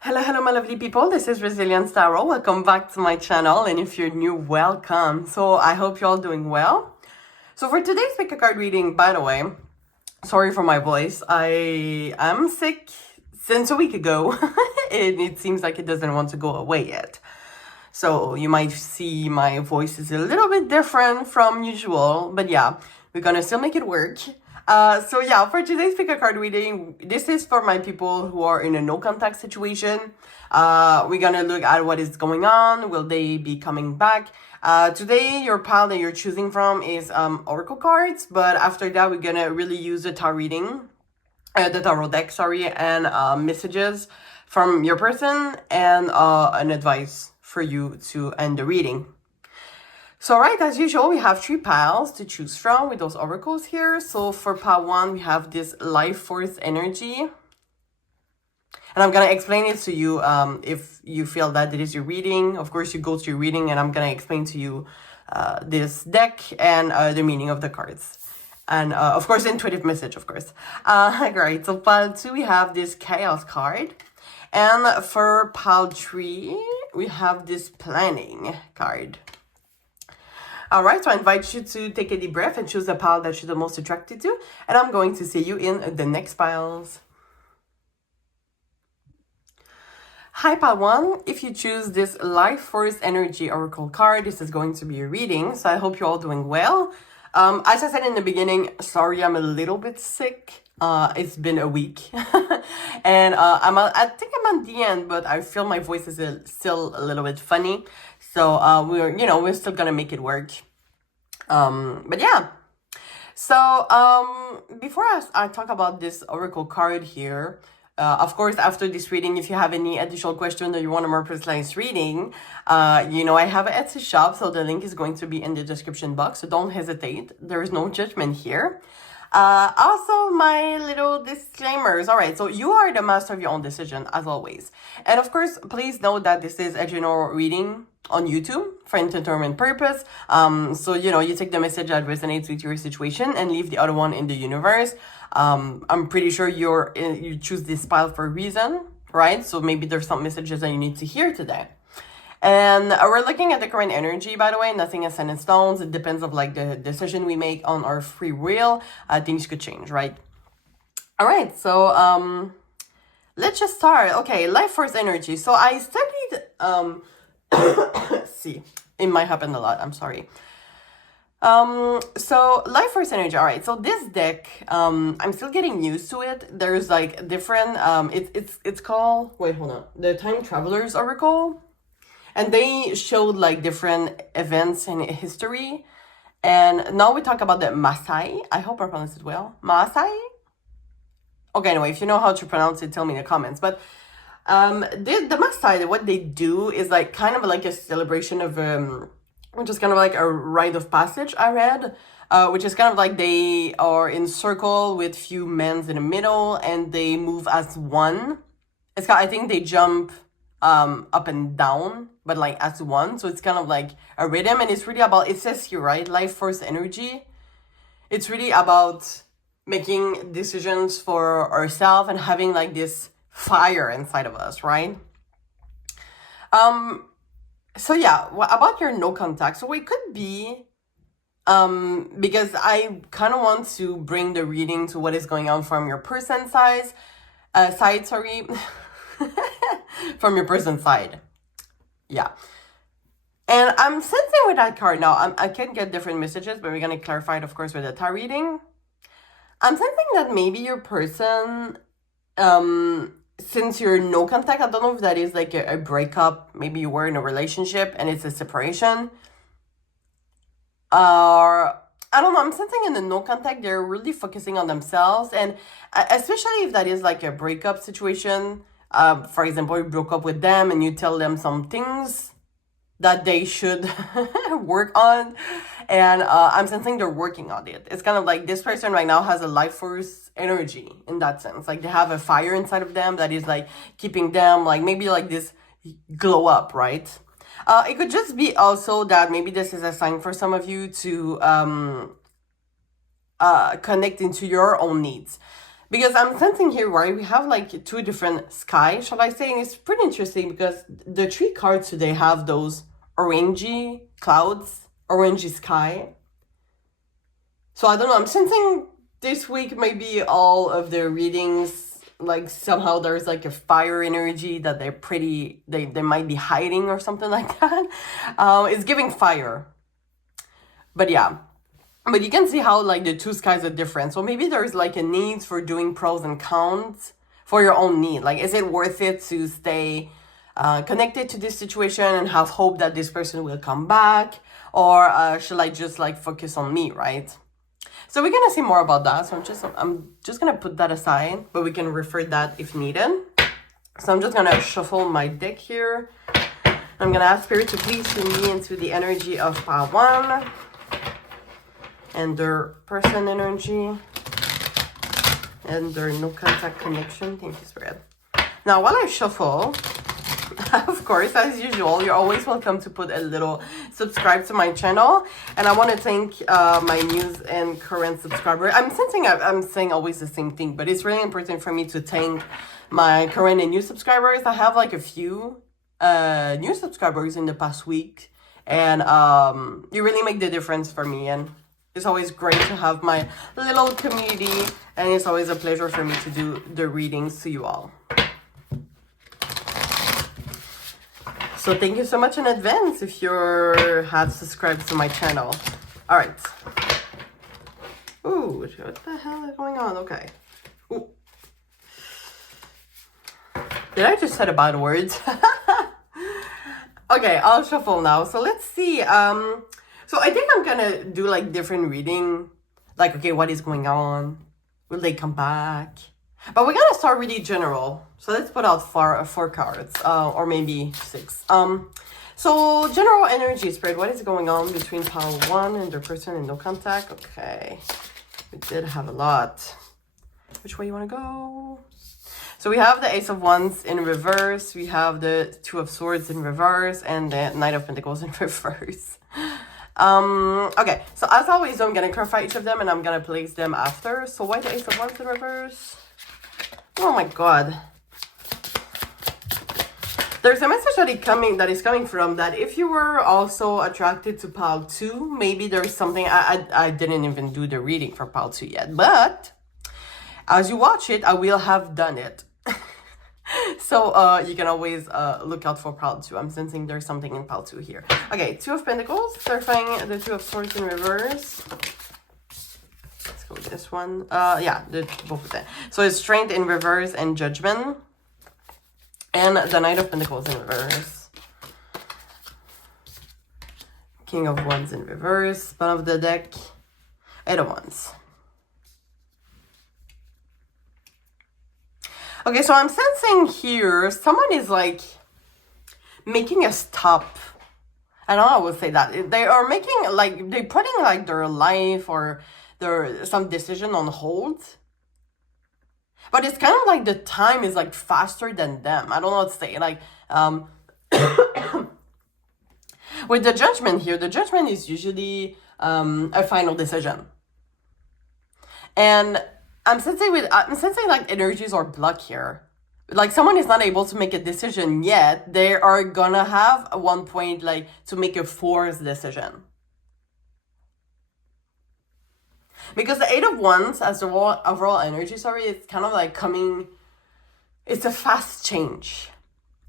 Hello, my lovely people. This is Resilience Tarot. Welcome back to my channel. And if you're new, welcome. So I hope you're all doing well. So for today's pick a card reading, by the way, sorry for my voice. I am sick since a week ago. and it seems like it doesn't want to go away yet. So you might see my voice is a little bit different from usual. But yeah, we're gonna still make it work. So yeah, for today's pick a card reading, this is for my people who are in a no contact situation. We're gonna look at what is going on. Will they be coming back? Today, your pile that you're choosing from is oracle cards, but after that, we're gonna really use the tarot reading, the tarot deck, sorry, and messages from your person and an advice for you to end the reading. So, right, as usual, we have 3 piles to choose from with those oracles here. So, for pile 1, we have this life force energy. And I'm going to explain it to you if you feel that it is your reading. Of course, you go to your reading and I'm going to explain to you this deck and the meaning of the cards. And, of course, intuitive message, of course. Great. So, pile 2, we have this chaos card. And for pile 3, we have this planning card. All right, so I invite you to take a deep breath and choose a pile that you're the most attracted to. And I'm going to see you in the next piles. Hi, pile 1. If you choose this Life Force Energy Oracle card, this is going to be a reading. So I hope you're all doing well. As I said in the beginning, sorry, I'm a little bit sick. It's been a week. and I think I'm at the end, but I feel my voice is still a little bit funny. So we're still gonna make it work. But yeah. So before I talk about this oracle card here, of course, after this reading, if you have any additional questions or you want a more personalized reading, I have an Etsy shop, so the link is going to be in the description box. So don't hesitate. There is no judgment here. Also, my little disclaimers. All right, so you are the master of your own decision, as always. And of course, please note that this is a general reading on YouTube for entertainment purpose. So, you take the message that resonates with your situation and leave the other one in the universe. I'm pretty sure you choose this pile for a reason, right? So maybe there's some messages that you need to hear today. And we're looking at the current energy, by the way. Nothing is set in stones. It depends of the decision we make on our free will. Things could change, right? All right, so let's just start. Okay, life force energy. So I studied see, it might happen a lot. I'm sorry. So life force energy. All right. So this deck, I'm still getting used to it. There's different. It's called. Wait, hold on. The Time Travelers Oracle. And they showed different events in history. And now we talk about the Masai. I hope I pronounced it well. Masai? Okay, anyway, if you know how to pronounce it, tell me in the comments. But the Masai, what they do is kind of a celebration of, which is kind of a rite of passage, I read. Which is kind of they are in circle with few men in the middle and they move as one. I think they jump up and down, but as one. So it's kind of a rhythm, and it's really about, it says here, right, life force energy. It's really about making decisions for ourselves and having this fire inside of us, right? So yeah, what about your no contact? So it could be because I kind of want to bring the reading to what is going on from your person side, from your person side. Yeah. And I'm sensing with that card now, I can get different messages, but we're going to clarify it, of course, with the tarot reading. I'm sensing that maybe your person, since you're no contact, I don't know if that is a breakup. Maybe you were in a relationship and it's a separation. Or I don't know, I'm sensing in the no contact, they're really focusing on themselves. And especially if that is a breakup situation. For example, you broke up with them and you tell them some things that they should work on. And I'm sensing they're working on it. It's kind of this person right now has a life force energy in that sense. They have a fire inside of them that is keeping them maybe this glow up, right? It could just be also that maybe this is a sign for some of you to connect into your own needs. Because I'm sensing here, right, we have like two different skies, shall I say, and it's pretty interesting because the three cards today have those orangey clouds, orangey sky. So I don't know, I'm sensing this week maybe all of the readings, like somehow there's like a fire energy that they might be hiding or something like that. It's giving fire. But yeah. But you can see how like the two skies are different. So maybe there's like a need for doing pros and cons for your own need. Like, is it worth it to stay connected to this situation and have hope that this person will come back? Or should I just like focus on me, right? So we're gonna see more about that. So I'm just gonna put that aside, but we can refer that if needed. So I'm just gonna shuffle my deck here. I'm gonna ask Spirit to please send me into the energy of pile 1 and their person energy and their no contact connection. Thank you, Spirit. Now, while I shuffle, of course, as usual, you're always welcome to put a little subscribe to my channel. And I want to thank my news and current subscriber. I'm saying always the same thing, but it's really important for me to thank my current and new subscribers. I have like a few new subscribers in the past week, and you really make the difference for me. And it's always great to have my little community, and it's always a pleasure for me to do the readings to you all. So thank you so much in advance if you have subscribed to my channel. All right. Ooh, what the hell is going on? Okay. Ooh. Did I just say a bad word? Okay, I'll shuffle now. So let's see. So I think I'm gonna do like different reading. Like, okay, what is going on? Will they come back? But we're gonna start really general. So let's put out four cards, or maybe 6. So general energy, Spirit. What is going on between pile 1 and their person in no contact? Okay, we did have a lot. Which way you wanna go? So we have the Ace of Wands in reverse. We have the Two of Swords in reverse, and the Knight of Pentacles in reverse. Okay, so as always, I'm gonna clarify each of them and I'm gonna place them after. So why the Ace of Wands in reverse? Oh my god. There's a message that is coming from that if you were also attracted to pile 2, maybe there's something. I didn't even do the reading for pile 2 yet, but as you watch it, I will have done it. So you can always look out for pile 2. I'm sensing there's something in pile 2 here. Okay, Two of Pentacles, clarifying the Two of Swords in reverse. Let's go with this one. Yeah, both of them. So it's Strength in reverse and Judgment. And the Knight of Pentacles in reverse. King of Wands in reverse. Bottom of the deck. Eight of Wands. Okay, so I'm sensing here someone is like making a stop. I don't know how I would say that. They are making like, they're putting like their life or some decision on hold. But it's kind of like the time is like faster than them. I don't know what to say. Like, with the Judgment here, the Judgment is usually a final decision. And I'm sensing like energies are blocked here. Like someone is not able to make a decision yet. They are gonna have at one point like to make a forced decision. Because the Eight of Wands as the overall energy, it's kind of like coming, it's a fast change.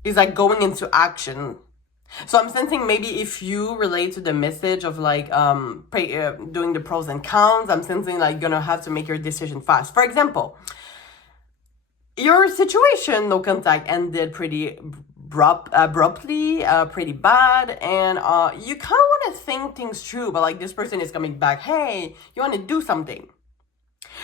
It's like going into action. So I'm sensing maybe if you relate to the message of like doing the pros and cons, I'm sensing like you're gonna have to make your decision fast. For example, your situation, no contact, ended pretty abruptly, pretty bad, and you kind of want to think things through, but like this person is coming back, hey, you want to do something.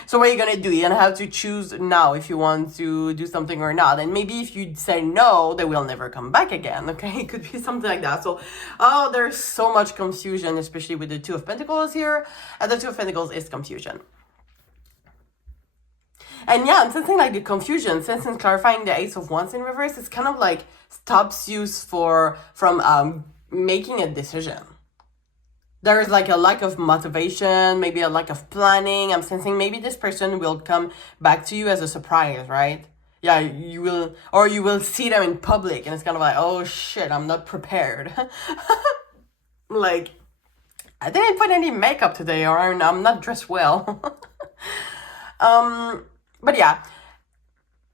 So what are you gonna do? You're gonna have to choose now if you want to do something or not. And maybe if you say no, they will never come back again. Okay, it could be something like that. So, there's so much confusion, especially with the Two of Pentacles here. And the Two of Pentacles is confusion. And yeah, I'm sensing like the confusion, since clarifying the Ace of Wands in reverse, it's kind of like stops you from making a decision. there is like a lack of motivation, maybe a lack of planning. I'm sensing maybe this person will come back to you as a surprise, right? Yeah, you will, or you will see them in public and it's kind of like, oh shit, I'm not prepared. Like, I didn't put any makeup today, or I'm not dressed well. But yeah,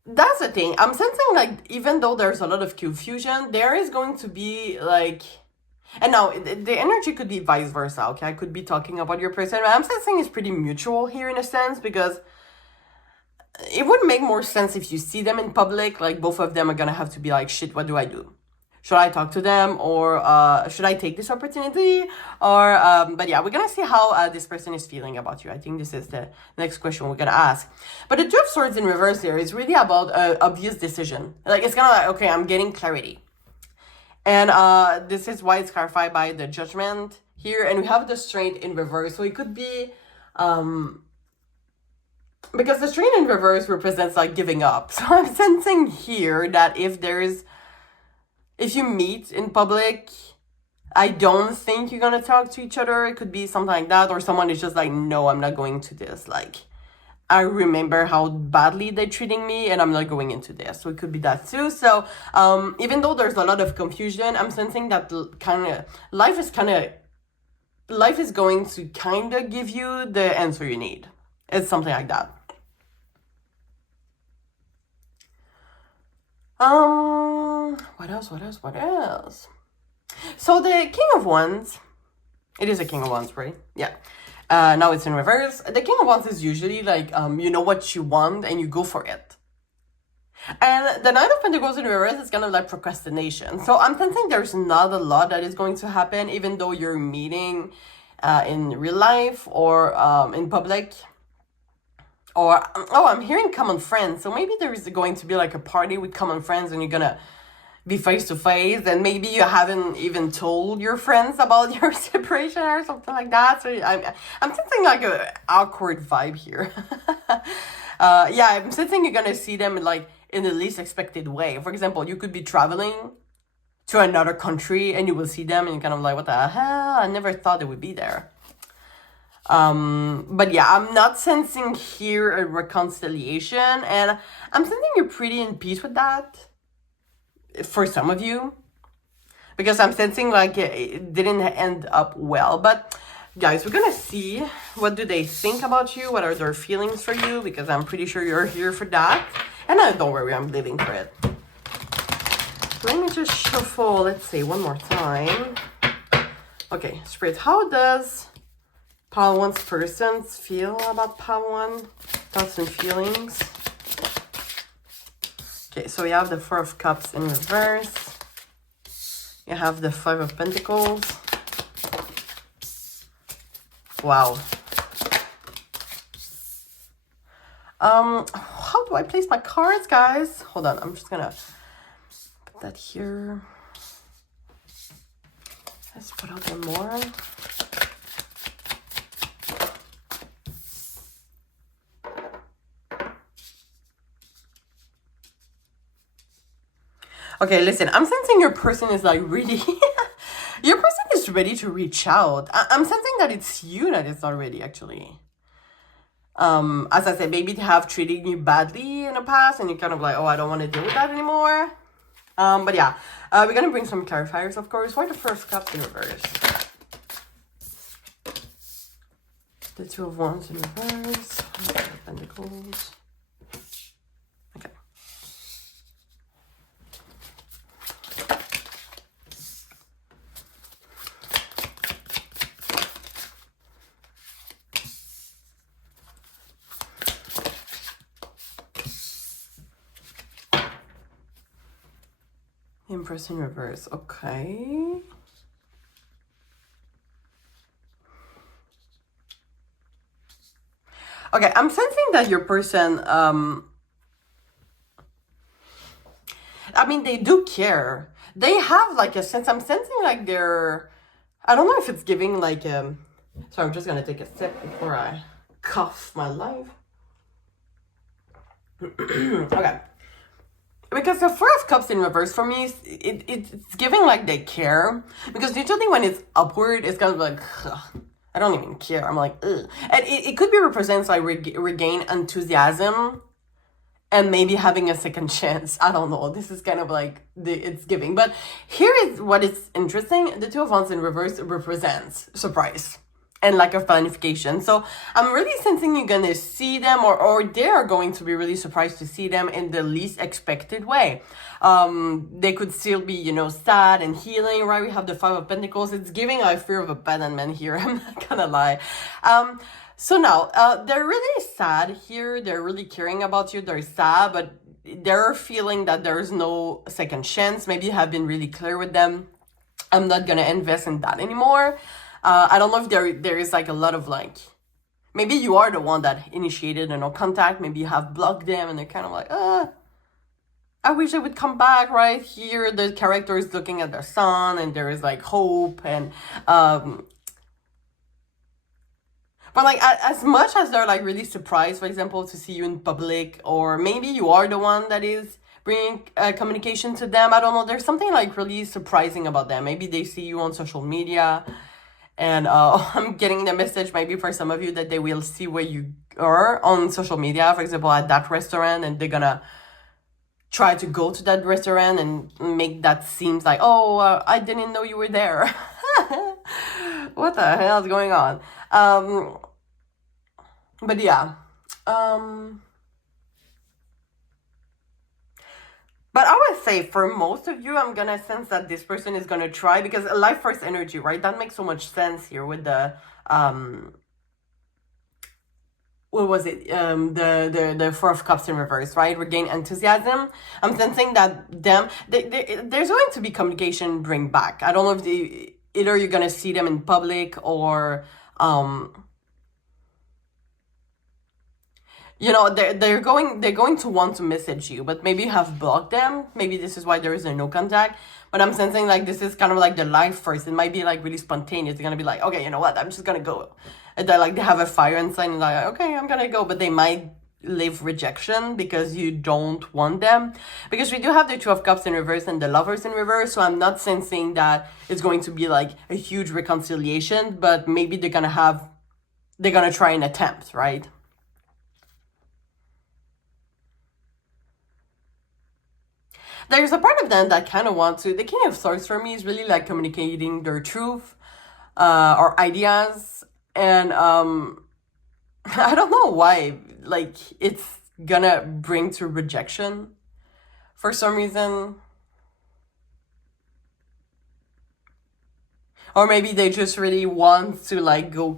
that's the thing. I'm sensing like, even though there's a lot of confusion, there is going to be like, and now the energy could be vice versa, okay? I could be talking about your person, but I'm sensing it's pretty mutual here in a sense, because it would make more sense if you see them in public, like both of them are gonna have to be like, shit, what do I do? Should I talk to them, or should I take this opportunity? Or, but yeah, we're gonna see how this person is feeling about you. I think this is the next question we're gonna ask. But the Two of Swords in reverse here is really about obvious decision. Like, it's kind of like, okay, I'm getting clarity. And this is why it's clarified by the Judgment here. And we have the Strength in reverse. So it could be, because the Strength in reverse represents like giving up. So I'm sensing here that if you meet in public, I don't think you're gonna talk to each other. It could be something like that, or someone is just like, no, I'm not going to this. Like, I remember how badly they're treating me and I'm not going into this. So it could be that too. So even though there's a lot of confusion, I'm sensing that life is going to kind of give you the answer you need. It's something like that. What else? So the King of Wands, it is a King of Wands, right? Yeah. Now it's in reverse. The King of Wands is usually like, you know what you want and you go for it. And the Knight of Pentacles in reverse is kind of like procrastination. So I'm sensing there's not a lot that is going to happen, even though you're meeting in real life or in public. Or, oh, I'm hearing common friends. So maybe there is going to be like a party with common friends and you're gonna be face to face, and maybe you haven't even told your friends about your separation or something like that. So I'm sensing like an awkward vibe here. Yeah, I'm sensing you're gonna see them like in the least expected way. For example, you could be traveling to another country and you will see them and you're kind of like, what the hell? I never thought they would be there. But yeah, I'm not sensing here a reconciliation, and I'm sensing you're pretty in peace with that for some of you, because I'm sensing like it didn't end up well. But guys, we're gonna see what do they think about you, what are their feelings for you, because I'm pretty sure you're here for that. And don't worry, I'm living for it. Let me just shuffle, let's see, one more time. Okay, Spirit, how does Pile 1's person feel about Pile 1? Thoughts and feelings. Okay, so you have the Four of Cups in reverse. You have the Five of Pentacles. Wow. How do I place my cards, guys? Hold on, I'm just gonna put that here. Let's put out them more. Okay, listen, I'm sensing your person is like really, your person is ready to reach out. I'm sensing that it's you that is not ready, actually. As I said, maybe they have treated you badly in the past and you're kind of like, oh, I don't want to deal with that anymore. But yeah, we're going to bring some clarifiers, of course. Why the First Cup in reverse? The Two of Wands in reverse. Pentacles. Okay. Empress in reverse. Okay. Okay, I'm sensing that your person, I mean, they do care. They have like a sense, I'm sensing like they're, I don't know if it's giving like, sorry, I'm just gonna take a sip before I cough my life. Okay. because the Four of Cups in reverse for me, it's giving like they care. Because usually when it's upward, it's kind of like, ugh, I don't even care. I'm like, ugh. And it could be represents like regain enthusiasm and maybe having a second chance. I don't know. This is kind of like it's giving. But here is what is interesting. The Two of Wands in reverse represents surprise and lack of planification. So I'm really sensing you're gonna see them, or they are going to be really surprised to see them in the least expected way. They could still be, you know, sad and healing, right? We have the Five of Pentacles. It's giving a fear of abandonment here. I'm not gonna lie. So now, they're really sad here. They're really caring about you. They're sad, but they're feeling that there's no second chance. Maybe you have been really clear with them. I'm not gonna invest in that anymore. I don't know if there is like a lot of like, maybe you are the one that initiated a no contact. Maybe you have blocked them and they're kind of like, I wish I would come back. Right here, the character is looking at their son and there is like hope and, but like as much as they're like really surprised, for example, to see you in public, or maybe you are the one that is bringing communication to them. I don't know. There's something like really surprising about them. Maybe they see you on social media. And I'm getting the message maybe for some of you that they will see where you are on social media, for example, at that restaurant, and they're gonna try to go to that restaurant and make that seems like, oh, I didn't know you were there. What the hell is going on? But yeah. But I would say for most of you, I'm gonna sense that this person is gonna try, because life force energy, right? That makes so much sense here with the what was it? The Four of Cups in reverse, right? Regain enthusiasm. I'm sensing that there's going to be communication bring back. I don't know if either you're gonna see them in public or you know, they're going to want to message you, but maybe you have blocked them. Maybe this is why there is a no contact. But I'm sensing like this is kind of like the life first. It might be like really spontaneous. They're gonna be like, okay, you know what? I'm just gonna go. And they have a fire inside and like, okay, I'm gonna go. But they might live rejection because you don't want them. Because we do have the Two of Cups in reverse and the Lovers in reverse. So I'm not sensing that it's going to be like a huge reconciliation, but maybe they're gonna try an attempt, right? There's a part of them that kind of wants to. The King of Swords for me is really like communicating their truth or ideas. And I don't know why. Like, it's gonna bring to rejection for some reason. Or maybe they just really want to like go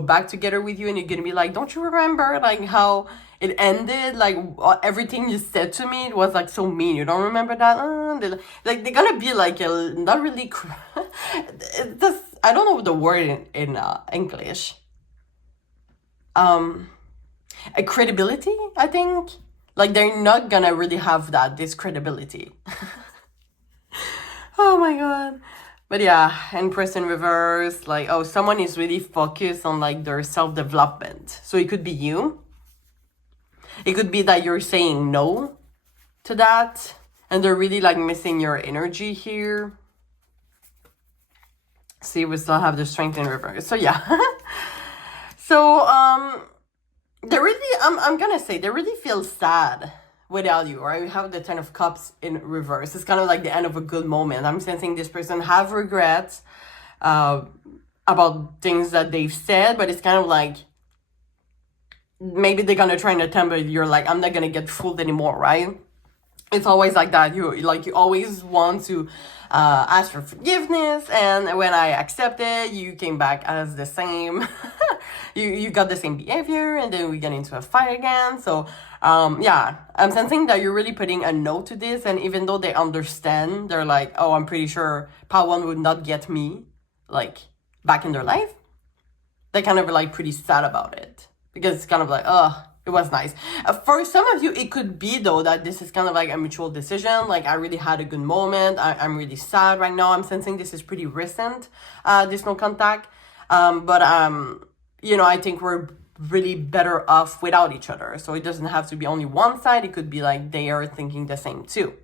back together with you, and you're gonna be like, don't you remember like how it ended? Like everything you said to me, it was like so mean. You don't remember that? They're gonna be like not really. I don't know the word in English. A credibility, I think. Like they're not gonna really have this credibility. Oh my god. But yeah, Empress in reverse, like, oh, someone is really focused on like their self-development. So it could be you. It could be that you're saying no to that, and they're really like missing your energy here. See, we still have the Strength in reverse. So yeah. So they really, I'm gonna say they really feel sad without you, right? We have the Ten of Cups in reverse. It's kind of like the end of a good moment. I'm sensing this person have regrets about things that they've said, but it's kind of like maybe they're gonna try and attempt, but you're like, I'm not gonna get fooled anymore, right? It's always like that. You always want to ask for forgiveness, and when I accepted, you came back as the same. you got the same behavior, and then we get into a fight again. So yeah, I'm sensing that you're really putting a no to this, and even though they understand, they're like, oh, I'm pretty sure Pawan would not get me like back in their life. They're kind of like pretty sad about it, because it's kind of like, oh, it was nice. For some of you, it could be, though, that this is kind of like a mutual decision. Like, I really had a good moment. I'm really sad right now. I'm sensing this is pretty recent, this no contact. But you know, I think we're really better off without each other. So it doesn't have to be only one side. It could be like they are thinking the same too.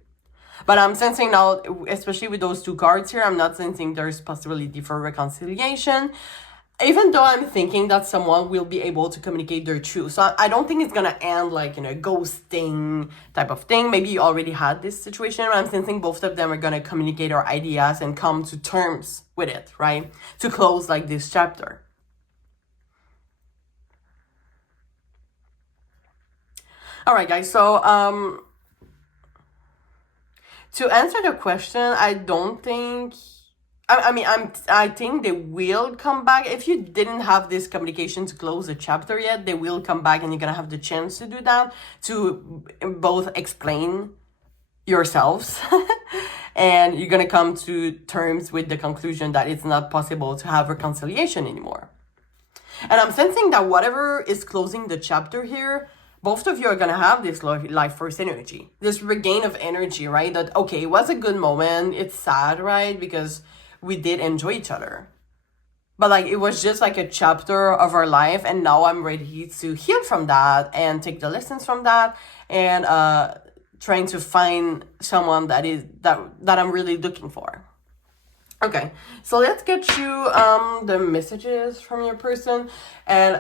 But I'm sensing now, especially with those two cards here, I'm not sensing there's possibility for reconciliation. Even though I'm thinking that someone will be able to communicate their truth. So I don't think it's going to end like, ghosting type of thing. Maybe you already had this situation. I'm sensing both of them are going to communicate our ideas and come to terms with it, right? To close like this chapter. All right, guys. So, to answer the question, I don't think... I think they will come back. If you didn't have this communication to close the chapter yet, they will come back and you're going to have the chance to do that, to both explain yourselves and you're going to come to terms with the conclusion that it's not possible to have reconciliation anymore. And I'm sensing that whatever is closing the chapter here, both of you are going to have this life force energy, this regain of energy, right? That, okay, it was a good moment. It's sad, right? Because we did enjoy each other. But like, it was just like a chapter of our life. And now I'm ready to heal from that and take the lessons from that. And trying to find someone that I'm really looking for. Okay, so let's get you the messages from your person. And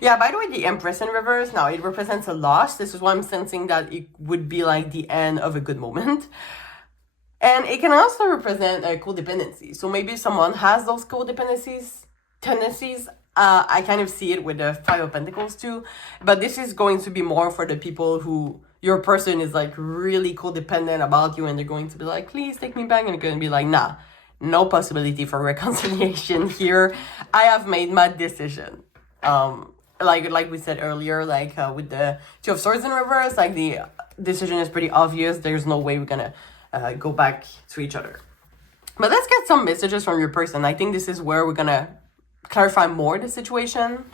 yeah, by the way, the Empress in reverse, now it represents a loss. This is why I'm sensing that it would be like the end of a good moment. And it can also represent a codependency. So maybe someone has those codependencies, tendencies. I kind of see it with the Five of Pentacles too. But this is going to be more for the people who your person is like really codependent about you and they're going to be like, please take me back. And you're going to be like, nah, no possibility for reconciliation here. I have made my decision. Like we said earlier, like with the Two of Swords in reverse, like the decision is pretty obvious. There's no way we're gonna go back to each other. But let's get some messages from your person. I think this is where we're gonna clarify more the situation.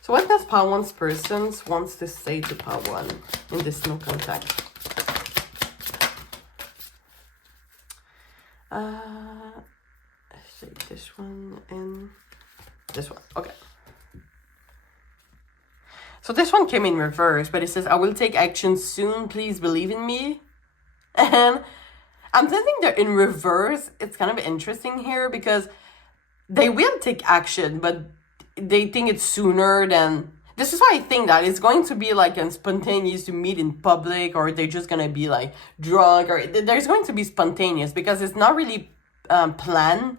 So what does Pawan's person wants to say to Pawan in this no contact? Let's take this one and this one. Okay. So this one came in reverse, but it says, I will take action soon. Please believe in me. And I'm thinking they're in reverse. It's kind of interesting here because they will take action, but they think it's sooner than... This is why I think that it's going to be like a spontaneous to meet in public, or they're just going to be like drunk, or there's going to be spontaneous because it's not really planned.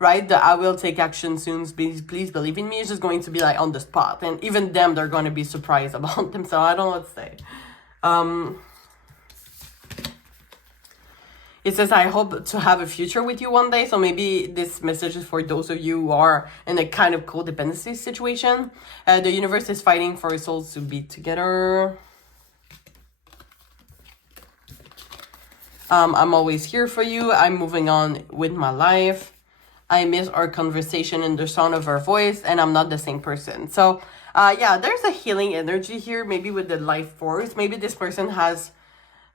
Right? The I will take action soon, please believe in me is just going to be like on the spot. And even them, they're going to be surprised about them. So I don't know what to say. It says, I hope to have a future with you one day. So maybe this message is for those of you who are in a kind of codependency situation. The universe is fighting for souls to be together. I'm always here for you. I'm moving on with my life. I miss our conversation and the sound of her voice, and I'm not the same person. So, yeah, there's a healing energy here, maybe with the life force. Maybe this person has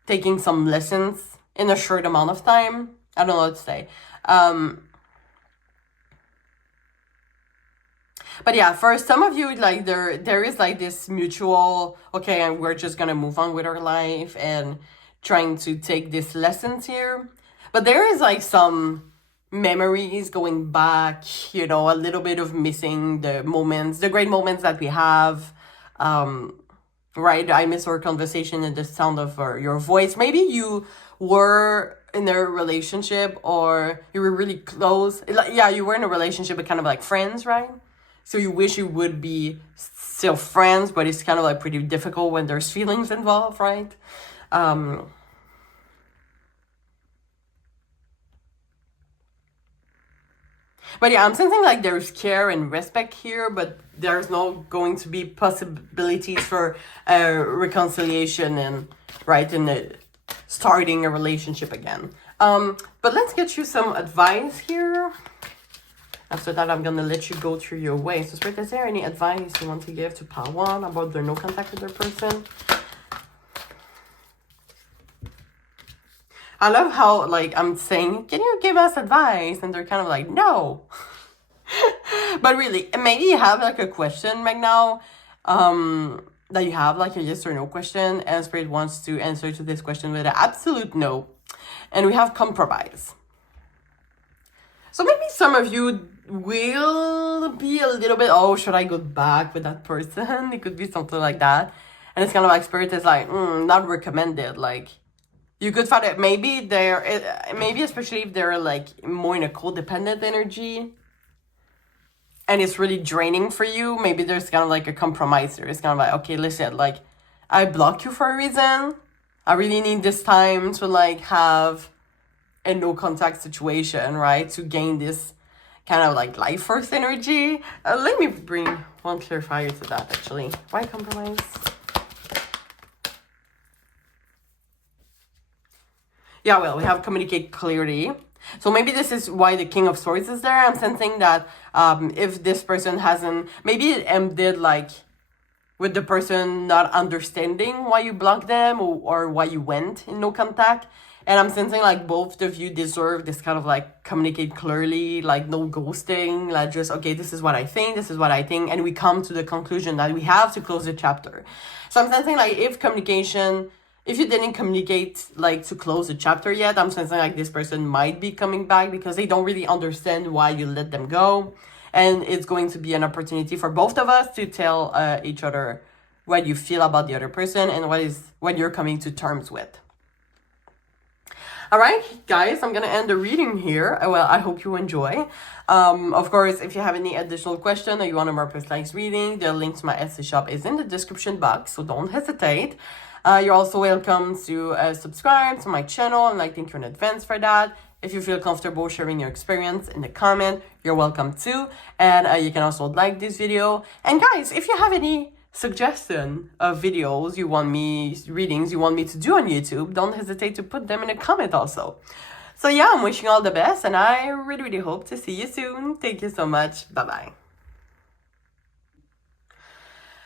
taken some lessons in a short amount of time. I don't know what to say. But yeah, for some of you, like there is like this mutual, okay, and we're just gonna move on with our life and trying to take these lessons here. But there is like some memories going back, you know, a little bit of missing the moments, the great moments that we have. Right? I miss our conversation and the sound of your voice. Maybe you were in a relationship or you were really close. Yeah, you were in a relationship but kind of like friends, right? So you wish you would be still friends, but it's kind of like pretty difficult when there's feelings involved, right? But yeah, I'm sensing like there's care and respect here, but there's no going to be possibilities for reconciliation and starting a relationship again. But let's get you some advice here. After that, I'm gonna let you go through your way. So, Spirit, is there any advice you want to give to Pawan about their no contact with their person? I love how, like, I'm saying, can you give us advice? And they're kind of like, no. But really, maybe you have like a question right now, that you have like a yes or no question, and Spirit wants to answer to this question with an absolute no. And we have compromise. So maybe some of you will be a little bit, oh, should I go back with that person? It could be something like that. And it's kind of like Spirit is like, not recommended. Like, you could find it. Maybe maybe especially if they're like more in a codependent energy, and it's really draining for you. Maybe there's kind of like a compromise there. It's kind of like, okay, listen, like, I blocked you for a reason. I really need this time to like have a no contact situation, right? To gain this kind of like life force energy. Let me bring one clarifier to that actually. Why compromise? Yeah, well, we have communicate clearly. So maybe this is why the King of Swords is there. I'm sensing that if this person hasn't, maybe it ended like with the person not understanding why you blocked them, or why you went in no contact. And I'm sensing like both of you deserve this kind of like communicate clearly, like no ghosting, like just, okay, this is what I think, this is what I think. And we come to the conclusion that we have to close the chapter. So I'm sensing like if you didn't communicate like to close the chapter yet, I'm sensing like this person might be coming back because they don't really understand why you let them go. And it's going to be an opportunity for both of us to tell each other what you feel about the other person and what you're coming to terms with. All right, guys, I'm going to end the reading here. Well, I hope you enjoy. Of course, if you have any additional question or you want a more personalized reading, the link to my Etsy shop is in the description box, so don't hesitate. You're also welcome to subscribe to my channel, and I thank you in advance for that. If you feel comfortable sharing your experience in the comment, you're welcome too. And you can also like this video. And guys, if you have any suggestion of readings you want me to do on YouTube, don't hesitate to put them in a comment also. So yeah, I'm wishing you all the best, and I really, really hope to see you soon. Thank you so much. Bye-bye.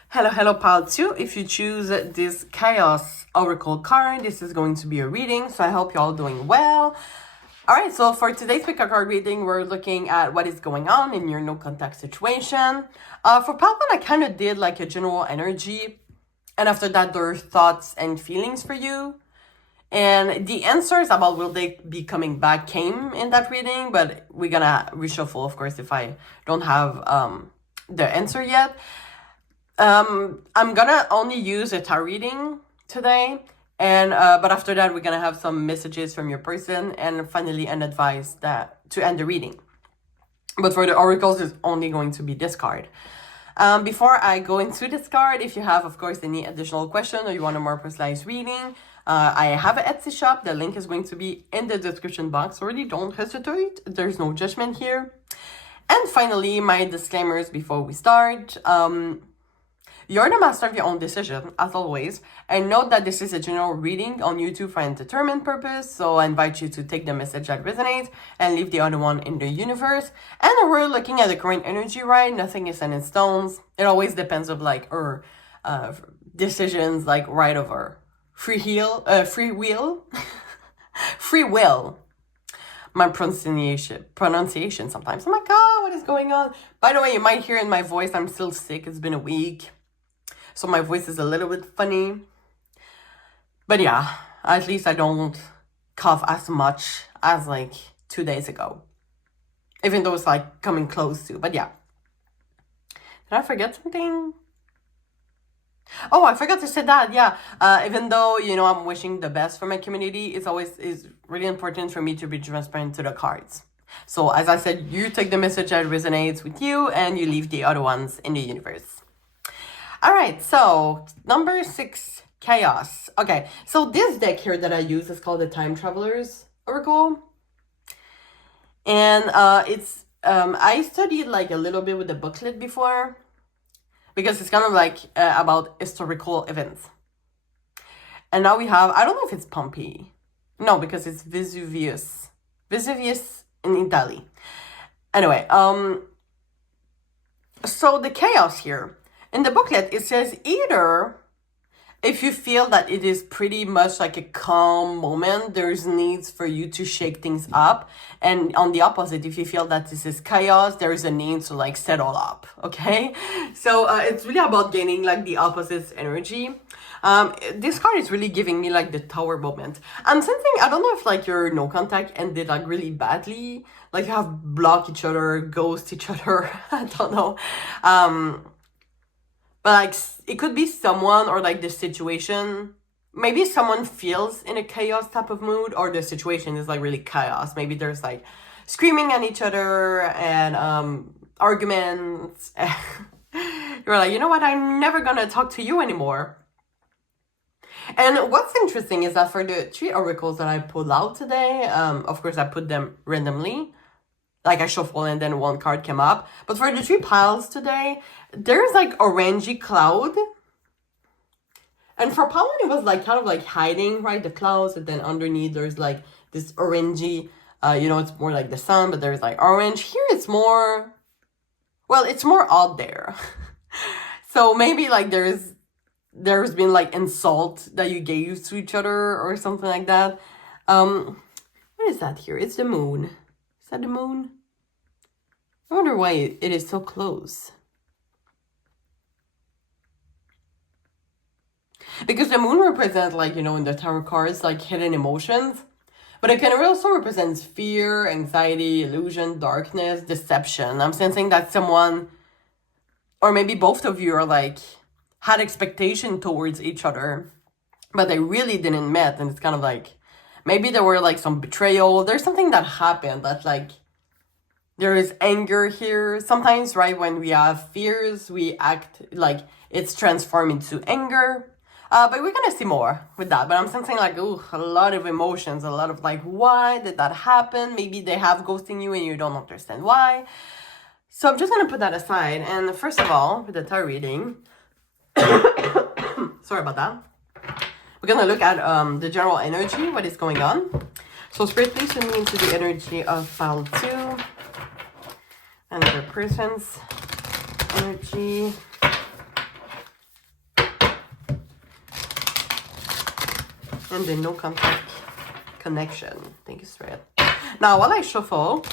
Hello, pile 2. If you choose this Chaos Oracle card, this is going to be a reading, so I hope you're all doing well. Alright, so for today's pick a card reading, we're looking at what is going on in your no contact situation. For pile 1, I kind of did like a general energy, and after that, there are thoughts and feelings for you. And the answers about will they be coming back came in that reading, but we're gonna reshuffle, of course, if I don't have the answer yet. I'm gonna only use a tarot reading today, and but after that we're gonna have some messages from your person, and finally an advice that to end the reading. But for the oracles, it's only going to be this card. Before I go into this card, if you have, of course, any additional question or you want a more personalized reading, I have an Etsy shop. The link is going to be in the description box. Already, don't hesitate. There's no judgment here. And finally, my disclaimers before we start. You're the master of your own decision, as always. And note that this is a general reading on YouTube for entertainment purpose, so I invite you to take the message that resonates and leave the other one in the universe. And we're looking at the current energy, right? Nothing is set in stones. It always depends of like our decisions, like right over free will. My pronunciation sometimes. Oh my god, what is going on? By the way, you might hear in my voice, I'm still sick. It's been a week, so my voice is a little bit funny. But yeah, at least I don't cough as much as like 2 days ago. Even though it's like coming close to, but yeah. Did I forget something? Oh, I forgot to say that, yeah. Even though, you know, I'm wishing the best for my community, it's really important for me to be transparent to the cards. So as I said, you take the message that resonates with you and you leave the other ones in the universe. All right, so number 6, Chaos. Okay, so this deck here that I use is called the Time Traveler's Oracle. And I studied like a little bit with the booklet before, because it's kind of like about historical events. And now we have, I don't know if it's Pompeii. No, because it's Vesuvius. Vesuvius in Italy. Anyway, so the chaos here. In the booklet, it says either if you feel that it is pretty much like a calm moment, there's needs for you to shake things up. And on the opposite, if you feel that this is chaos, there is a need to like settle up, okay? So it's really about gaining like the opposite's energy. This card is really giving me like the tower moment. I'm sensing, I don't know if like your no contact ended like really badly, like you have blocked each other, ghost each other, I don't know. But like it could be someone or like the situation. Maybe someone feels in a chaos type of mood, or the situation is like really chaos. Maybe there's like screaming at each other and arguments. You're like, you know what? I'm never gonna talk to you anymore. And what's interesting is that for the 3 oracles that I pulled out today, of course I put them randomly. Like I shuffle and then 1 card came up. But for the 3 piles today, there's like orangey cloud. And for pile 1, it was like kind of like hiding, right? The clouds, and then underneath there's like this orangey, it's more like the sun, but there's like orange. Here it's more, well, it's more out there. So maybe like there's been like insult that you gave to each other or something like that. What is that here? It's the moon. Is that the moon? I wonder why it is so close. Because the moon represents like, in the tarot cards, like hidden emotions. But it can also represent fear, anxiety, illusion, darkness, deception. I'm sensing that someone, or maybe both of you are like, had expectation towards each other, but they really didn't met. And it's kind of like, maybe there were like some betrayal. There's something that happened that like, there is anger here. Sometimes, right, when we have fears, we act like it's transformed into anger. But we're gonna see more with that. But I'm sensing like, ooh, a lot of emotions, a lot of like, why did that happen? Maybe they have ghosting you and you don't understand why. So I'm just gonna put that aside. And first of all, with the tarot reading, sorry about that. We're gonna look at the general energy, what is going on. So Spirit, please send me into the energy of pile 2 and the person's energy. And the no contact connection. Thank you, Spirit. Now, while I shuffle,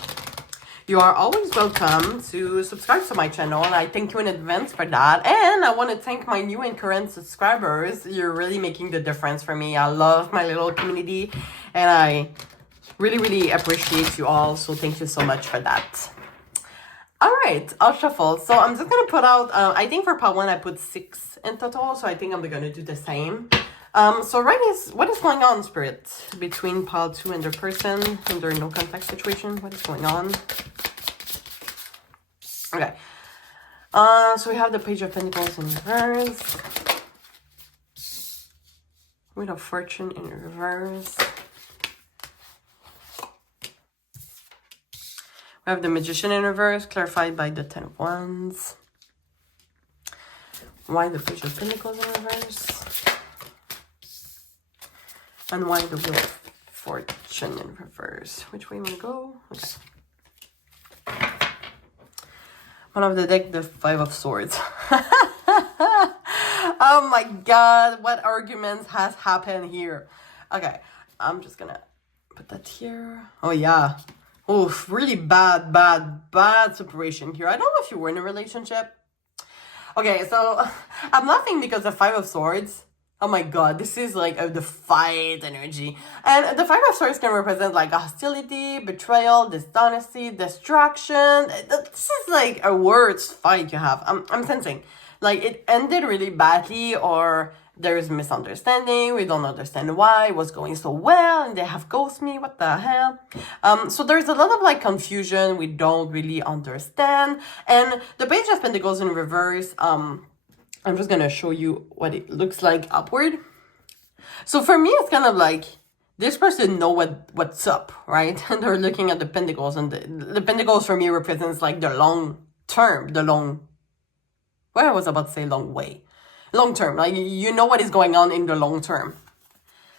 you are always welcome to subscribe to my channel, and I thank you in advance for that. And I want to thank my new and current subscribers. You're really making the difference for me. I love my little community, and I really, really appreciate you all. So thank you so much for that. All right, I'll shuffle. So I'm just going to put out, I think for pile 1, I put 6 in total. So I think I'm going to do the same. So what is going on, Spirit, between pile 2 and their person in their no contact situation? What is going on? Okay. So we have the Page of Pentacles in reverse. Wheel of Fortune in reverse. We have the Magician in reverse, clarified by the 10 of Wands. Why the Page of Pentacles in reverse? And why the Wheel of Fortune in reverse? Which way you want to go? Okay. One of the deck, the 5 of Swords. Oh my god, what arguments has happened here? Okay, I'm just gonna put that here. Oh yeah. Oof, really bad separation here. I don't know if you were in a relationship. Okay, so I'm laughing because the 5 of Swords, oh my god, this is like the fight energy. And the 5 of Swords can represent like hostility, betrayal, dishonesty, distraction. This is like a words fight you have. I'm sensing. Like it ended really badly, or there is misunderstanding. We don't understand why it was going so well, and they have ghosted me. What the hell? So there's a lot of like confusion. We don't really understand. And the Page of Pentacles in reverse, I'm just gonna show you what it looks like upward. So for me, it's kind of like this person know what's up, right? And they're looking at the Pentacles, and the Pentacles for me represents like the long term, well, I was about to say long term, like you know what is going on in the long term.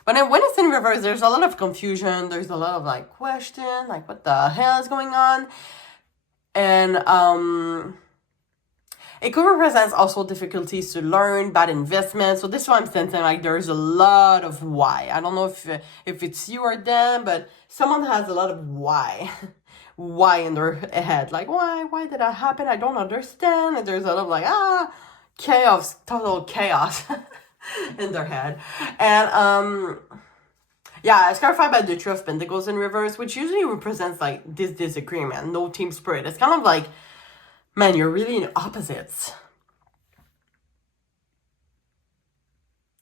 But then when it's in reverse, there's a lot of confusion. There's a lot of like question, like what the hell is going on? And It could represent also difficulties to learn, bad investment. So this is why I'm sensing like there's a lot of why. I don't know if it's you or them, but someone has a lot of why. Why in their head. Like, why did that happen? I don't understand. And there's a lot of like, chaos, total chaos in their head. And yeah, it's clarified by the Two of Pentacles in reverse, which usually represents like this disagreement, no team spirit. It's kind of like, man, you're really in opposites.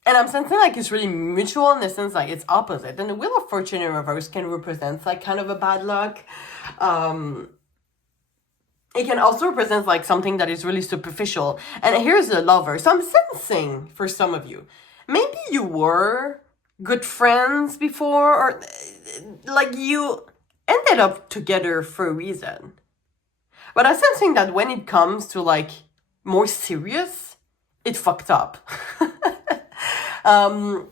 And I'm sensing like it's really mutual in the sense like it's opposite. And the Wheel of Fortune in reverse can represent like kind of a bad luck. It can also represent like something that is really superficial. And here's the Lover. So I'm sensing for some of you, maybe you were good friends before, or like you ended up together for a reason. But I'm sensing that when it comes to like more serious, it fucked up. I'm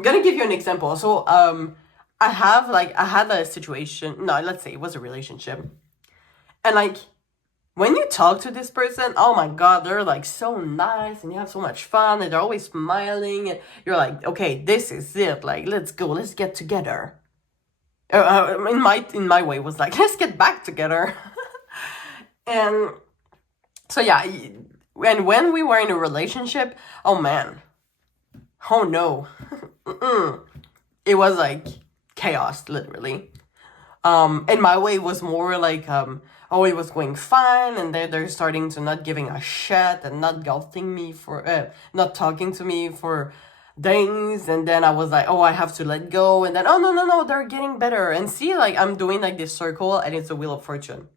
gonna give you an example. So I had a situation, no, let's say it was a relationship. And like when you talk to this person, oh my God, they're like so nice and you have so much fun and they're always smiling and you're like, okay, this is it. Like, let's go, let's get together. In my way was like, let's get back together. And so yeah, and when we were in a relationship, oh man, oh no, it was like chaos, literally. And my way was more like, oh, it was going fine, and they're starting to not giving a shit and not ghosting me for, not talking to me for days, and then I was like, oh, I have to let go, and then, oh, no, they're getting better, and see, like, I'm doing, like, this circle, and it's a Wheel of Fortune.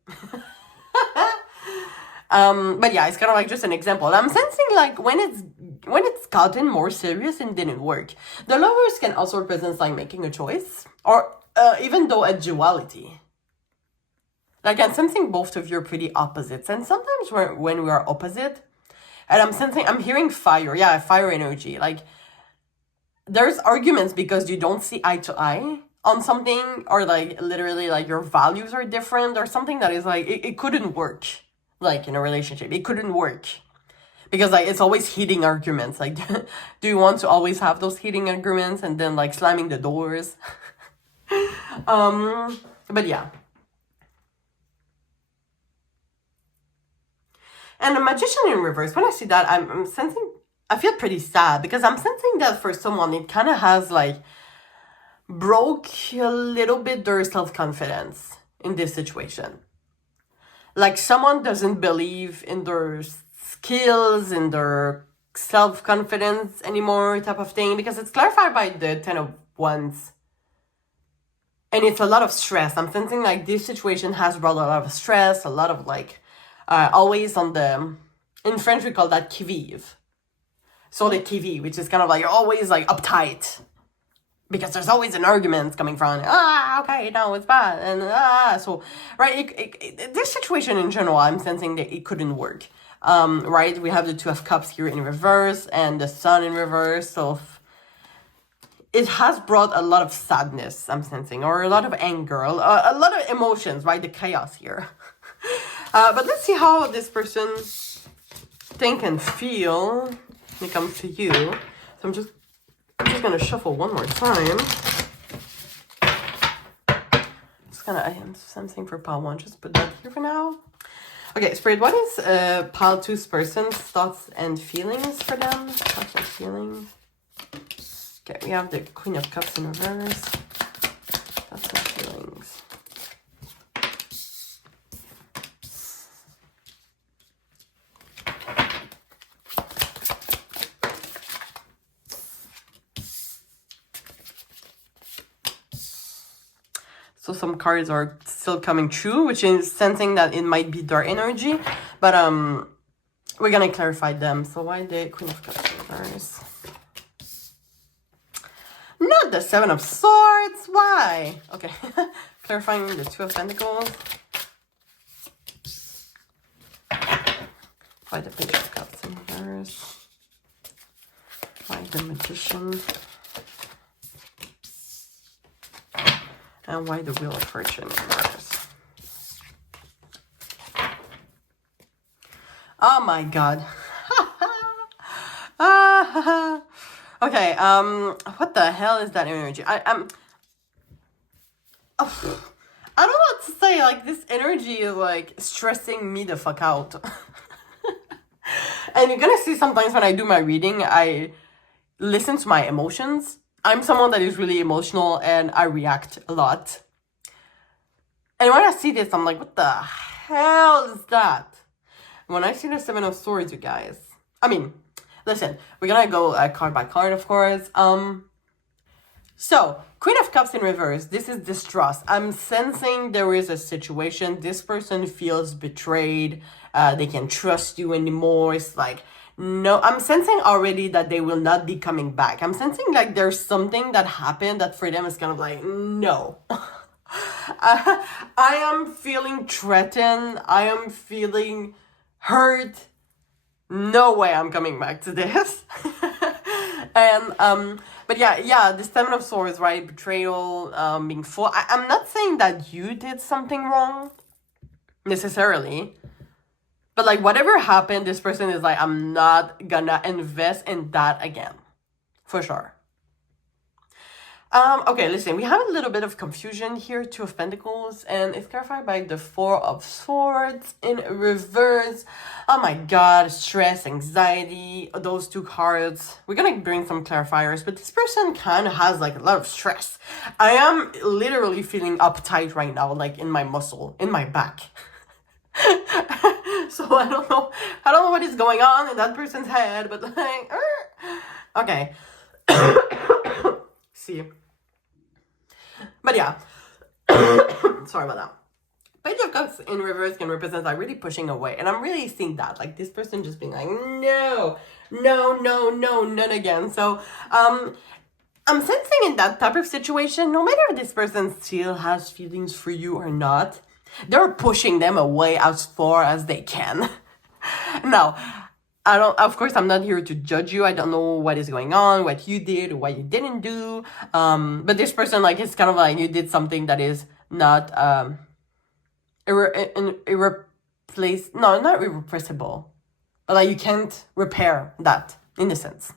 But yeah, it's kind of like just an example. I'm sensing, like, when it's gotten more serious and didn't work. The Lovers can also represent, like, making a choice, or even though a duality. Like, I'm sensing both of you are pretty opposites. And sometimes when we are opposite, and I'm hearing fire. Yeah, fire energy. Like, there's arguments because you don't see eye to eye on something, or like, literally, like, your values are different, or something that is like, it couldn't work. Like, in a relationship, it couldn't work. Because, like, it's always heating arguments. Like, do you want to always have those heating arguments and then, like, slamming the doors? But yeah. And the Magician in reverse, when I see that, I'm sensing, I feel pretty sad because I'm sensing that for someone, it kind of has like broke a little bit their self-confidence in this situation. Like someone doesn't believe in their skills, in their self-confidence anymore, type of thing, because it's clarified by the Ten of Wands. And it's a lot of stress. I'm sensing like this situation has brought a lot of stress, a lot of like, always on the, in French we call that qui-vive. So the qui-vive, which is kind of like you're always like uptight. Because there's always an argument coming from, okay, no, it's bad. And so, right, this situation in general, I'm sensing that it couldn't work. Right, we have the Two of Cups here in reverse and the Sun in reverse. So it has brought a lot of sadness, I'm sensing, or a lot of anger, a lot of emotions, right, the chaos here. But let's see how this person think and feel when it comes to you. So I'm just gonna shuffle one more time. I am sensing for pile 1. Just put that here for now. Okay, Spirit, what is pile 2's person's thoughts and feelings for them? Thoughts and feelings. Okay, we have the Queen of Cups in reverse. Thoughts and feelings. So some cards are still coming true, which is sensing that it might be their energy. But we're going to clarify them. So why the Queen of Cups reverse? Not the Seven of Swords. Why? Okay. Clarifying the Two of Pentacles. Why the Page of Cups in reverse? Why the Magician? And why the Wheel of Fortune in reverse? Oh my god. Ah, okay, what the hell is that energy? I don't know what to say. Like, this energy is like stressing me the fuck out. And you're gonna see sometimes when I do my reading, I listen to my emotions. I'm someone that is really emotional and I react a lot. And when I see this, I'm like, what the hell is that? When I see the Seven of Swords, you guys. I mean, listen, we're gonna go card by card, of course. So, Queen of Cups in reverse. This is distrust. I'm sensing there is a situation. This person feels betrayed. They can't trust you anymore. It's like, no, I'm sensing already that they will not be coming back. I'm sensing like there's something that happened that for them is kind of like, no. I am feeling threatened. I am feeling hurt. No way I'm coming back to this. And but yeah, the Seven of Swords, right? Betrayal, being full. I'm not saying that you did something wrong necessarily, but like whatever happened, this person is like, I'm not gonna invest in that again, for sure. Okay, listen, we have a little bit of confusion here, Two of Pentacles, and it's clarified by the Four of Swords in reverse. Oh my god, stress, anxiety, those two cards. We're gonna bring some clarifiers, but this person kind of has like a lot of stress. I am literally feeling uptight right now, like in my muscle, in my back. So I don't know what is going on in that person's head, but like, okay. See. But yeah, sorry about that. Page of Cups in reverse can represent like really pushing away, and I'm really seeing that, like this person just being like, no, not again. So I'm sensing in that type of situation, no matter if this person still has feelings for you or not, they're pushing them away as far as they can. Now, of course, I'm not here to judge you. I don't know what is going on, what you did, or what you didn't do. But this person, like, it's kind of like you did something that is not, not irrepressible. But like, you can't repair that, in a sense.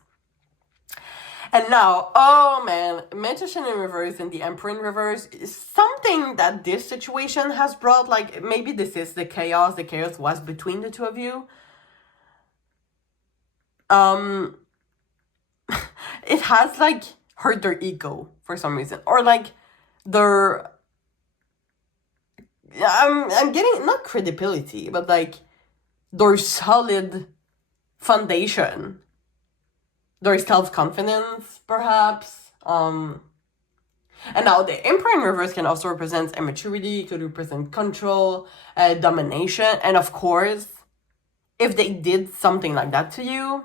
And now, oh man, Magician in reverse and the Emperor in reverse is something that this situation has brought. Like, maybe this is the chaos was between the two of you. It has like hurt their ego for some reason, or like their I'm getting not credibility, but like their solid foundation, their self-confidence, perhaps. And now the Emperor in reverse can also represent immaturity, could represent control, domination, and of course, if they did something like that to you,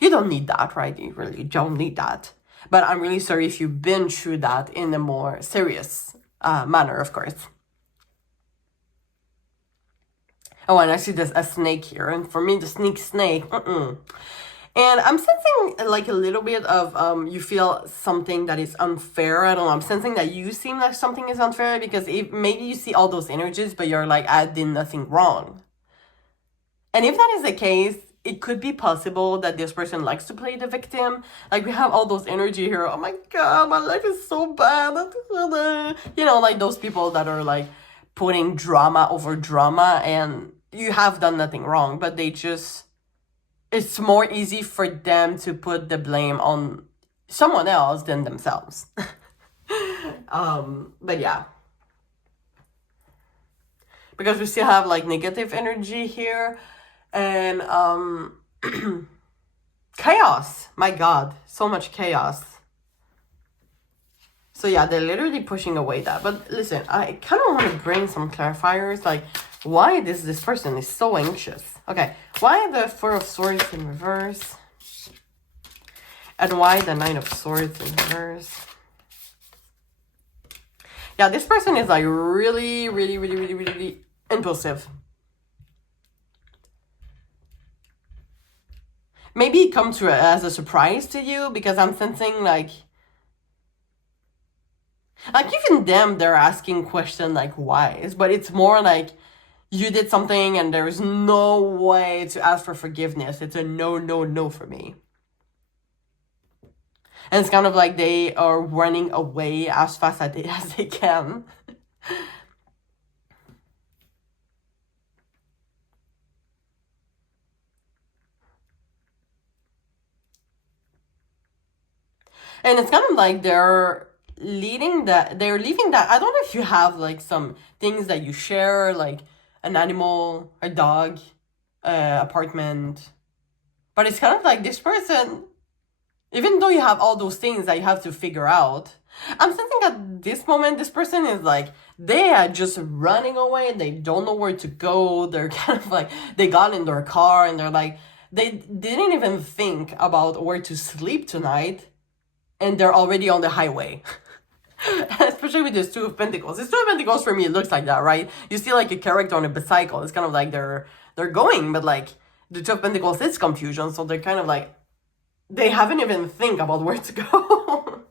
you don't need that, right? You really don't need that. But I'm really sorry if you've been through that in a more serious manner, of course. Oh, and I see there's a snake here. And for me, the snake. And I'm sensing like a little bit of, you feel something that is unfair. I don't know. I'm sensing that you seem like something is unfair because maybe you see all those energies, but you're like, I did nothing wrong. And if that is the case, it could be possible that this person likes to play the victim. Like, we have all those energy here. Oh my god, my life is so bad. You know, like those people that are like putting drama over drama, and you have done nothing wrong, but they just, it's more easy for them to put the blame on someone else than themselves. But yeah. Because we still have like negative energy here. And chaos. My god, so much chaos. So yeah, they're literally pushing away that. But listen, I kind of want to bring some clarifiers, like why this person is so anxious. Okay, why the Four of Swords in reverse? And why the Nine of Swords in reverse? Yeah, this person is like really impulsive. Maybe it comes as a surprise to you, because I'm sensing like even them, they're asking question like why, but it's more like you did something and there's no way to ask for forgiveness. It's a no, no, no for me. And it's kind of like they are running away as fast as they can. And it's kind of like they're leaving that. I don't know if you have like some things that you share, like an animal, a dog, apartment. But it's kind of like this person, even though you have all those things that you have to figure out, I'm thinking at this moment, this person is like, they are just running away. They don't know where to go. They're kind of like, they got in their car and they're like, they didn't even think about where to sleep tonight. And they're already on the highway. Especially with this Two of Pentacles. This Two of Pentacles for me, it looks like that, right? You see like a character on a bicycle. It's kind of like they're going, but like the Two of Pentacles is confusion. So they're kind of like, they haven't even think about where to go.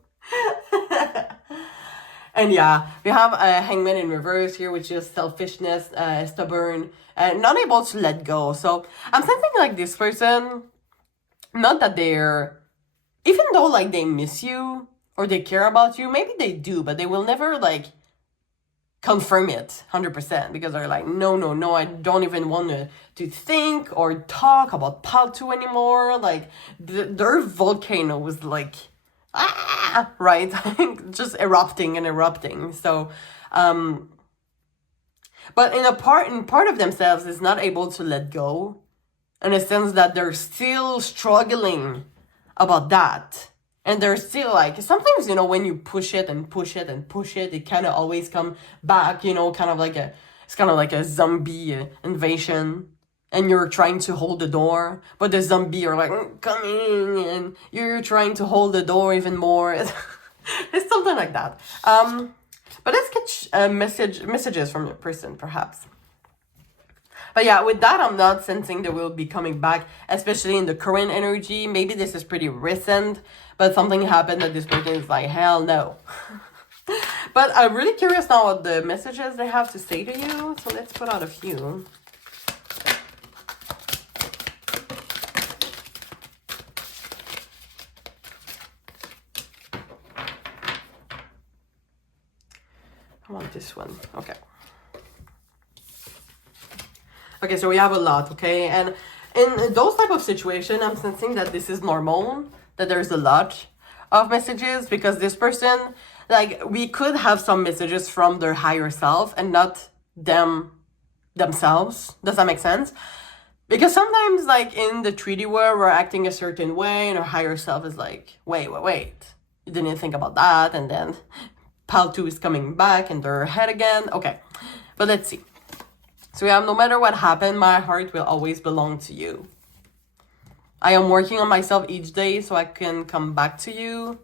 And yeah, we have a Hangman in reverse here, which is selfishness, stubborn, not able to let go. So I'm sensing like this person, not that they're, even though like they miss you or they care about you, maybe they do, but they will never like confirm it 100% because they're like, no, no, no, I don't even want to think or talk about part 2 anymore. Like their volcano was like, right? Just erupting and erupting. So, but in part of themselves is not able to let go, in a sense that they're still struggling about that. And they're still like, sometimes, you know, when you push it and push it and push it, it kind of always come back, you know, it's kind of like a zombie invasion. And you're trying to hold the door, but the zombie are like, coming, and you're trying to hold the door even more. It's something like that. But let's get messages from your person, perhaps. But yeah, with that, I'm not sensing they will be coming back, especially in the current energy. Maybe this is pretty recent, but something happened that this person is like, hell no. But I'm really curious now what the messages they have to say to you. So let's put out a few. I want this one. Okay. Okay, so we have a lot, okay? And in those type of situation, I'm sensing that this is normal, that there's a lot of messages, because this person, like, we could have some messages from their higher self and not themselves. Does that make sense? Because sometimes, like, in the 3D world, we're acting a certain way, and our higher self is like, wait. You didn't think about that, and then pile 2 is coming back in their head again. Okay, but let's see. So we have, no matter what happened, my heart will always belong to you. I am working on myself each day so I can come back to you.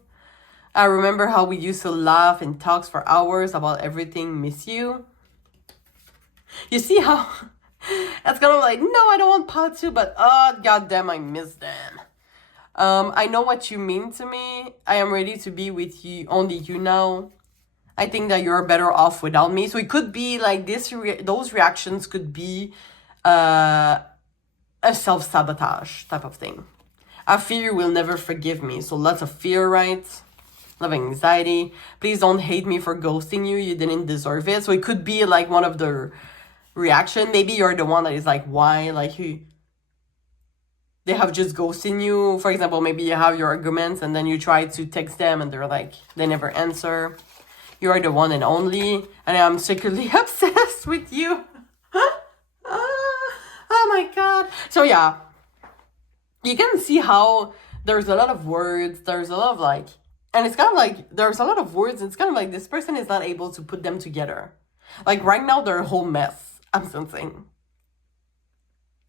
I remember how we used to laugh and talk for hours about everything, miss you. You see how it's kind of like, no, I don't want part 2, but oh, goddamn, I miss them. I know what you mean to me. I am ready to be with you, only you now. I think that you're better off without me. So it could be like this, those reactions could be a self-sabotage type of thing. I fear you will never forgive me. So lots of fear, right? A lot of anxiety. Please don't hate me for ghosting you. You didn't deserve it. So it could be like one of the reaction. Maybe you're the one that is like, why? Like, they have just ghosting you. For example, maybe you have your arguments and then you try to text them and they're like, they never answer. You are the one and only, and I'm secretly obsessed with you. Oh my god. So yeah, you can see how there's a lot of words, there's a lot of like, and it's kind of like, there's a lot of words, it's kind of like this person is not able to put them together. Like right now, they're a whole mess, I'm sensing.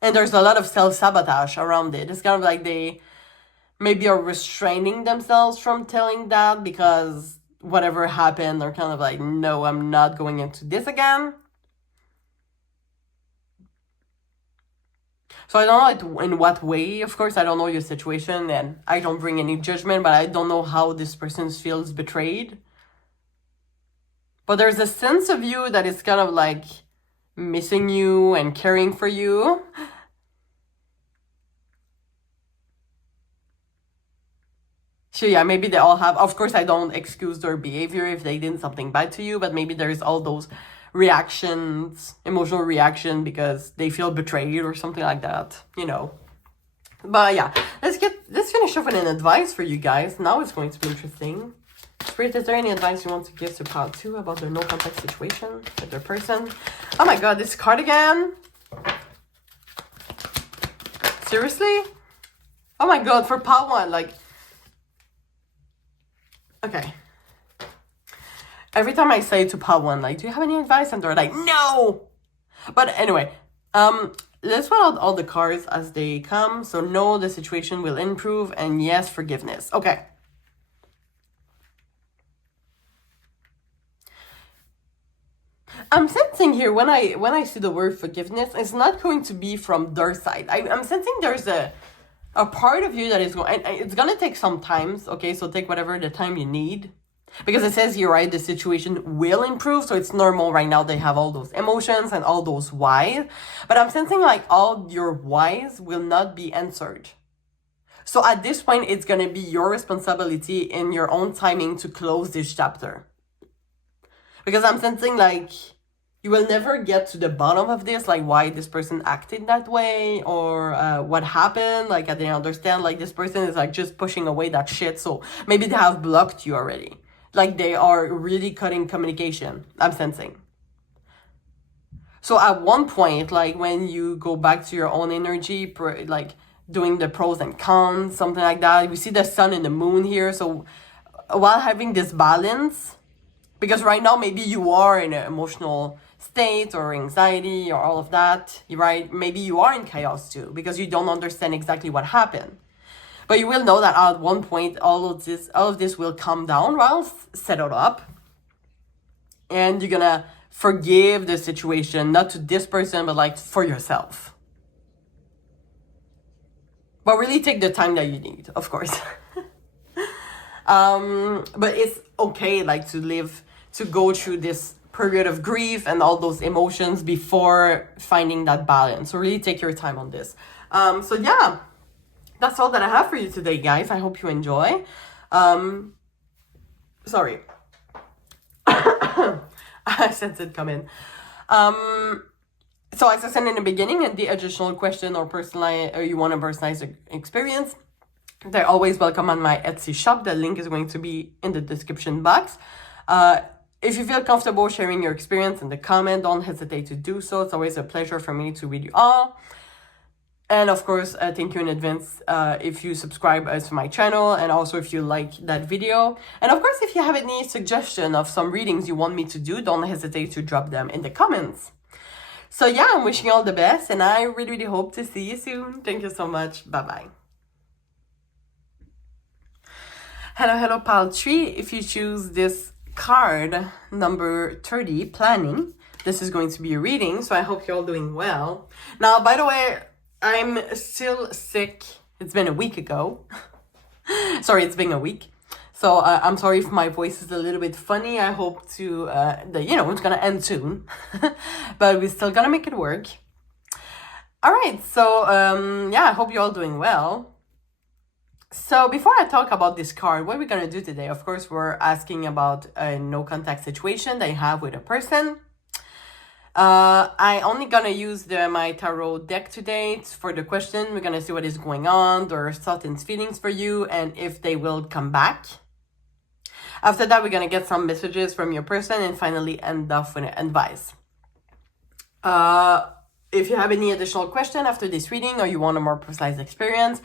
And there's a lot of self-sabotage around it. It's kind of like they maybe are restraining themselves from telling that because whatever happened, they're kind of like, no, I'm not going into this again. So I don't know in what way, of course, I don't know your situation and I don't bring any judgment, but I don't know how this person feels betrayed. But there's a sense of you that is kind of like, missing you and caring for you. So yeah, maybe they all have, of course I don't excuse their behavior if they did something bad to you, but maybe there's all those reactions, emotional reaction because they feel betrayed or something like that, you know. But yeah, let's finish off with an advice for you guys. Now it's going to be interesting. Spirit, is there any advice you want to give to Pile 2 about their no contact situation with their person? Oh my god, this card again? Seriously? Oh my god, for Pile 1, like... Okay. Every time I say to Pile 1, like, do you have any advice? And they're like, no! But anyway, let's put out all the cards as they come. So no, the situation will improve, and yes, forgiveness. Okay. I'm sensing here when I see the word forgiveness, it's not going to be from their side. I'm sensing there's a part of you that is going, and it's gonna take some time. Okay, so take whatever the time you need. Because it says here, right, the situation will improve. So it's normal right now they have all those emotions and all those whys. But I'm sensing like all your whys will not be answered. So at this point, it's going to be your responsibility in your own timing to close this chapter. Because I'm sensing like you will never get to the bottom of this, like why this person acted that way or what happened. Like I didn't understand, like this person is like just pushing away that shit. So maybe they have blocked you already. Like they are really cutting communication, I'm sensing. So at one point, like when you go back to your own energy, like doing the pros and cons, something like that, we see the sun and the moon here. So while having this balance, because right now maybe you are in an emotional state or anxiety or all of that, right? Maybe you are in chaos too, because you don't understand exactly what happened. But you will know that at one point, all of this will calm down, well, settle up. And you're gonna forgive the situation, not to this person, but like for yourself. But really take the time that you need, of course. But it's okay, like to go through this period of grief and all those emotions before finding that balance. So really take your time on this. So yeah. That's all that I have for you today, guys. I hope you enjoy. Sorry. I sense it coming. So as I said in the beginning, and the additional question or you want to personalize the experience, they're always welcome on my Etsy shop. The link is going to be in the description box. If you feel comfortable sharing your experience in the comment, don't hesitate to do so. It's always a pleasure for me to read you all. And of course, thank you in advance if you subscribe to my channel and also if you like that video. And of course, if you have any suggestion of some readings you want me to do, don't hesitate to drop them in the comments. So yeah, I'm wishing you all the best and I really, really hope to see you soon. Thank you so much. Bye-bye. Hello, Pile 3. If you choose this card, number 30, Planning, this is going to be a reading. So I hope you're all doing well. Now, by the way, I'm still sick. It's been a week ago. Sorry, it's been a week. So I'm sorry if my voice is a little bit funny. I hope to, it's gonna end soon. But we're still gonna make it work. All right, so yeah, I hope you're all doing well. So before I talk about this card, what we're gonna do today, of course, we're asking about a no contact situation that you have with a person. I only gonna use my tarot deck today for the question. We're gonna see what is going on, their thoughts and feelings for you, and if they will come back. After that, we're gonna get some messages from your person and finally end off with advice. If you have any additional question after this reading or you want a more precise experience,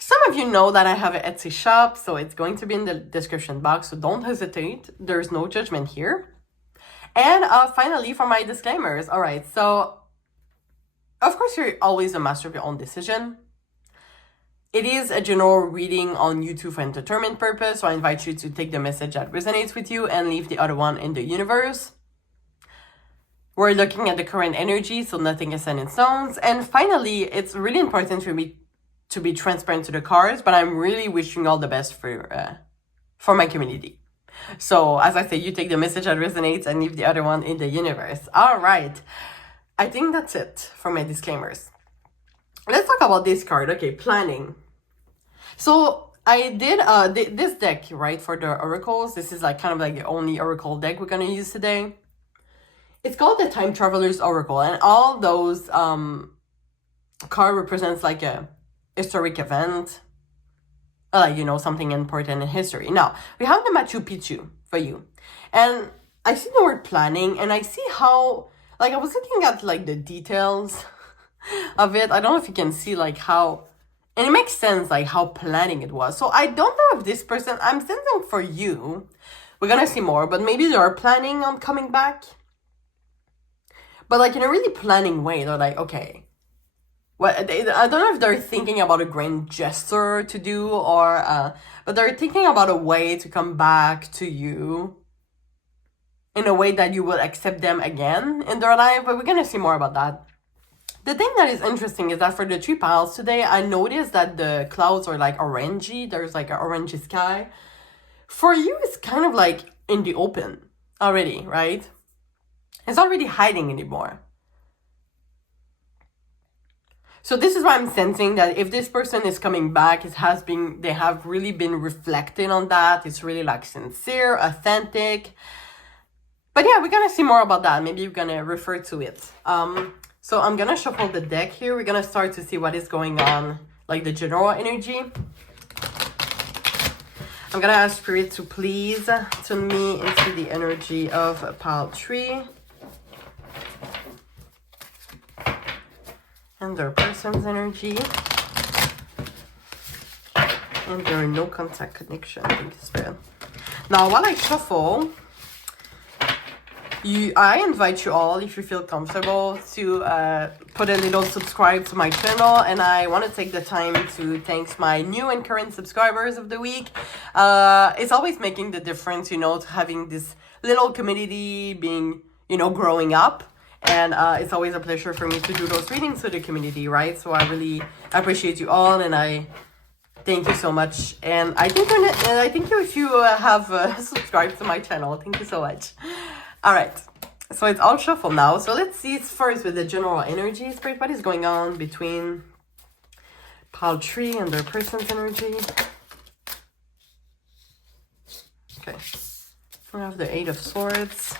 some of you know that I have an Etsy shop, so it's going to be in the description box, so don't hesitate. There's no judgment here. And finally, for my disclaimers. All right, so of course, you're always a master of your own decision. It is a general reading on YouTube for entertainment purpose, so I invite you to take the message that resonates with you and leave the other one in the universe. We're looking at the current energy, so nothing is set in stones. And finally, it's really important for me to be transparent to the cards, but I'm really wishing all the best for my community. So as I say, you take the message that resonates and leave the other one in the universe. All right. I think that's it for my disclaimers. Let's talk about this card. Okay, planning. So I did this deck, right, for the oracles. This is like kind of like the only oracle deck we're gonna use today. It's called the Time Traveler's Oracle, and all those card represents like a historic event, like, you know, something important in history. Now we have the Machu Picchu for you, and I see the word planning, and I see how, like, I was looking at like the details of it. I don't know if you can see like how, and it makes sense like how planning it was. So I don't know if this person, I'm sensing for you, we're gonna see more, but maybe they are planning on coming back, but like in a really planning way. They're like, okay, well, I don't know if they're thinking about a grand gesture to do, or but they're thinking about a way to come back to you in a way that you will accept them again in their life. But we're gonna see more about that. The thing that is interesting is that for the 3 piles today, I noticed that the clouds are like orangey. There's like an orangey sky. For you, it's kind of like in the open already, right? It's not really hiding anymore. So this is why I'm sensing that if this person is coming back, they have really been reflecting on that. It's really like sincere, authentic. But yeah, we're gonna see more about that. Maybe we're gonna refer to it. So I'm gonna shuffle the deck here. We're gonna start to see what is going on, like the general energy. I'm gonna ask Spirit to please tune me into the energy of pile 3. And their person's energy. And their no contact connection. Thank you, Spirit. Now, while I shuffle, I invite you all, if you feel comfortable, to put a little subscribe to my channel. And I want to take the time to thank my new and current subscribers of the week. It's always making the difference, you know, to having this little community being, you know, growing up. And it's always a pleasure for me to do those readings to the community, right? So I really appreciate you all, and I thank you so much. And I think you if you have subscribed to my channel. Thank you so much. All right, so it's all shuffled now. So let's see first with the general energy, Spirit. What is going on between pile 3 and their person's energy? Okay, we have the 8 of Swords.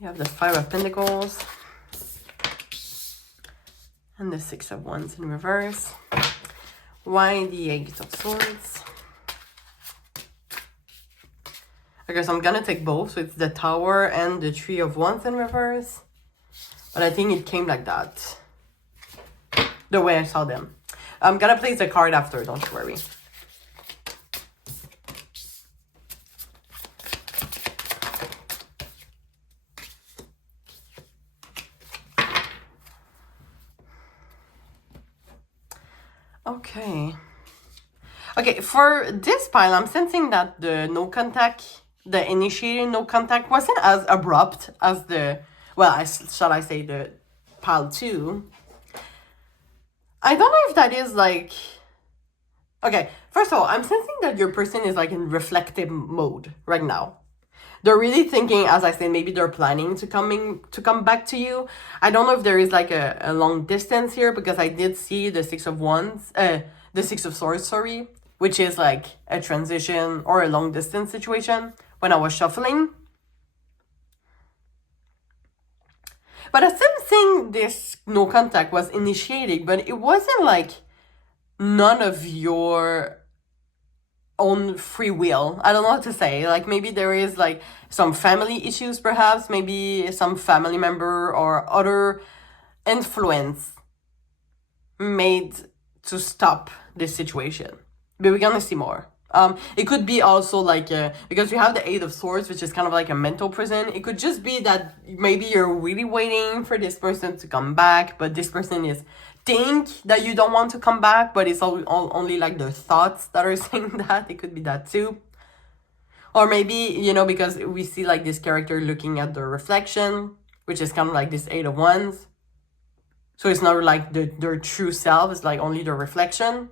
We have the 5 of Pentacles. And the 6 of Wands in reverse. Why the 8 of Swords? Okay, so I'm gonna take both. So it's the Tower and the 3 of Wands in reverse. But I think it came like that, the way I saw them. I'm gonna place the card after, don't you worry. Okay, for this pile, I'm sensing that the no contact, the initiating no contact wasn't as abrupt as the, well, shall I say the pile 2. I don't know if that is like, okay, first of all, I'm sensing that your person is like in reflective mode right now. They're really thinking, as I said, maybe they're planning to come back to you. I don't know if there is like a long distance here, because I did see the 6 of Wands, the 6 of Swords, sorry, which is like a transition or a long distance situation when I was shuffling. But I'm sensing this no contact was initiated, but it wasn't like none of your own free will. I don't know what to say. Like maybe there is like some family issues, perhaps, maybe some family member or other influence made to stop this situation. But we're gonna see more. It could be also like, because you have the 8 of Swords, which is kind of like a mental prison. It could just be that maybe you're really waiting for this person to come back, but this person is think that you don't want to come back, but it's all only like the thoughts that are saying that. It could be that too. Or maybe, you know, because we see like this character looking at the reflection, which is kind of like this 8 of Wands. So it's not like their true self, it's like only the reflection.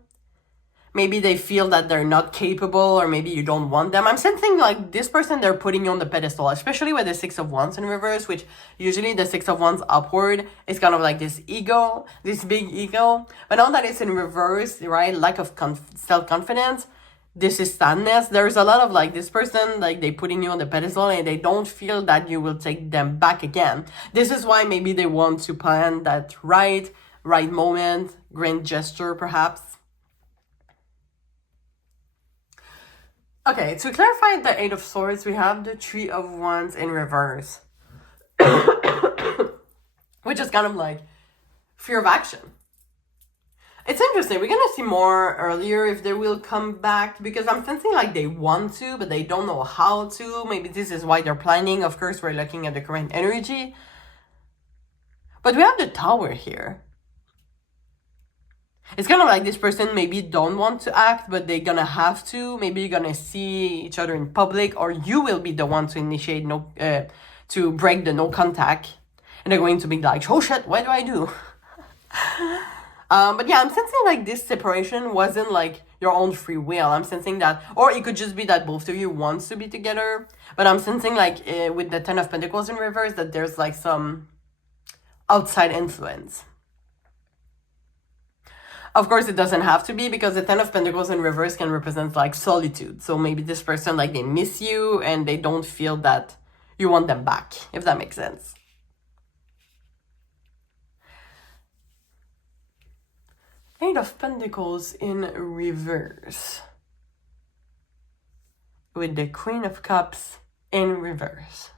maybe they feel that they're not capable, or maybe you don't want them. I'm sensing like this person, they're putting you on the pedestal, especially with the Six of Wands in reverse, which usually the Six of Wands upward is kind of like this ego, this big ego. But now that it's in reverse, right, lack of self-confidence, this is sadness. There's a lot of like this person, like they putting you on the pedestal and they don't feel that you will take them back again. This is why maybe they want to plan that right moment, grand gesture perhaps. Okay, to clarify the Eight of Swords, we have the Three of Wands in reverse. Which is kind of like fear of action. It's interesting. We're gonna see more earlier if they will come back, because I'm sensing like they want to, but they don't know how to. Maybe this is why they're planning. Of course, we're looking at the current energy. But we have the Tower here. It's kind of like this person maybe don't want to act, but they're gonna have to. Maybe you're gonna see each other in public, or you will be the one to initiate to break the no contact. And they're going to be like, oh shit, what do I do? But yeah, I'm sensing like this separation wasn't like your own free will. I'm sensing that, or it could just be that both of you wants to be together. But I'm sensing like with the Ten of Pentacles in reverse that there's like some outside influence. Of course, it doesn't have to be, because the Ten of Pentacles in reverse can represent like solitude. So maybe this person, like they miss you and they don't feel that you want them back, if that makes sense. Eight of Pentacles in reverse. With the Queen of Cups in reverse.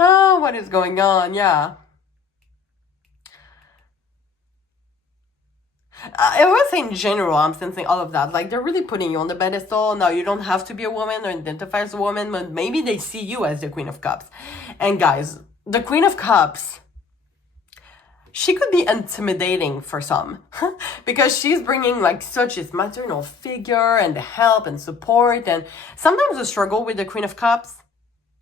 Oh, what is going on? Yeah. I would say in general, I'm sensing all of that. Like, they're really putting you on the pedestal. Now, you don't have to be a woman or identify as a woman, but maybe they see you as the Queen of Cups. And guys, the Queen of Cups, she could be intimidating for some. Because she's bringing like such this maternal figure and the help and support. And sometimes the struggle with the Queen of Cups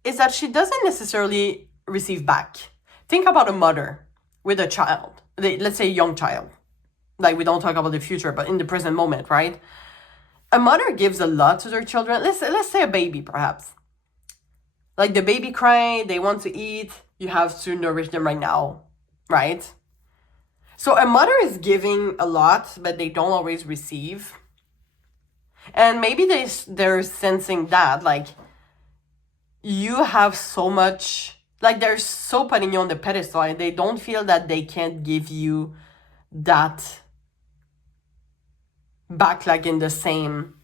is that she doesn't necessarily receive back. Think about a mother with a child. Let's say a young child. Like, we don't talk about the future, but in the present moment, right? A mother gives a lot to their children. Let's say a baby, perhaps. Like, the baby cry, they want to eat. You have to nourish them right now, right? So a mother is giving a lot, but they don't always receive. And maybe they're sensing that, like, you have so much, like, they're so putting you on the pedestal, and they don't feel that they can't give you that back, like in the same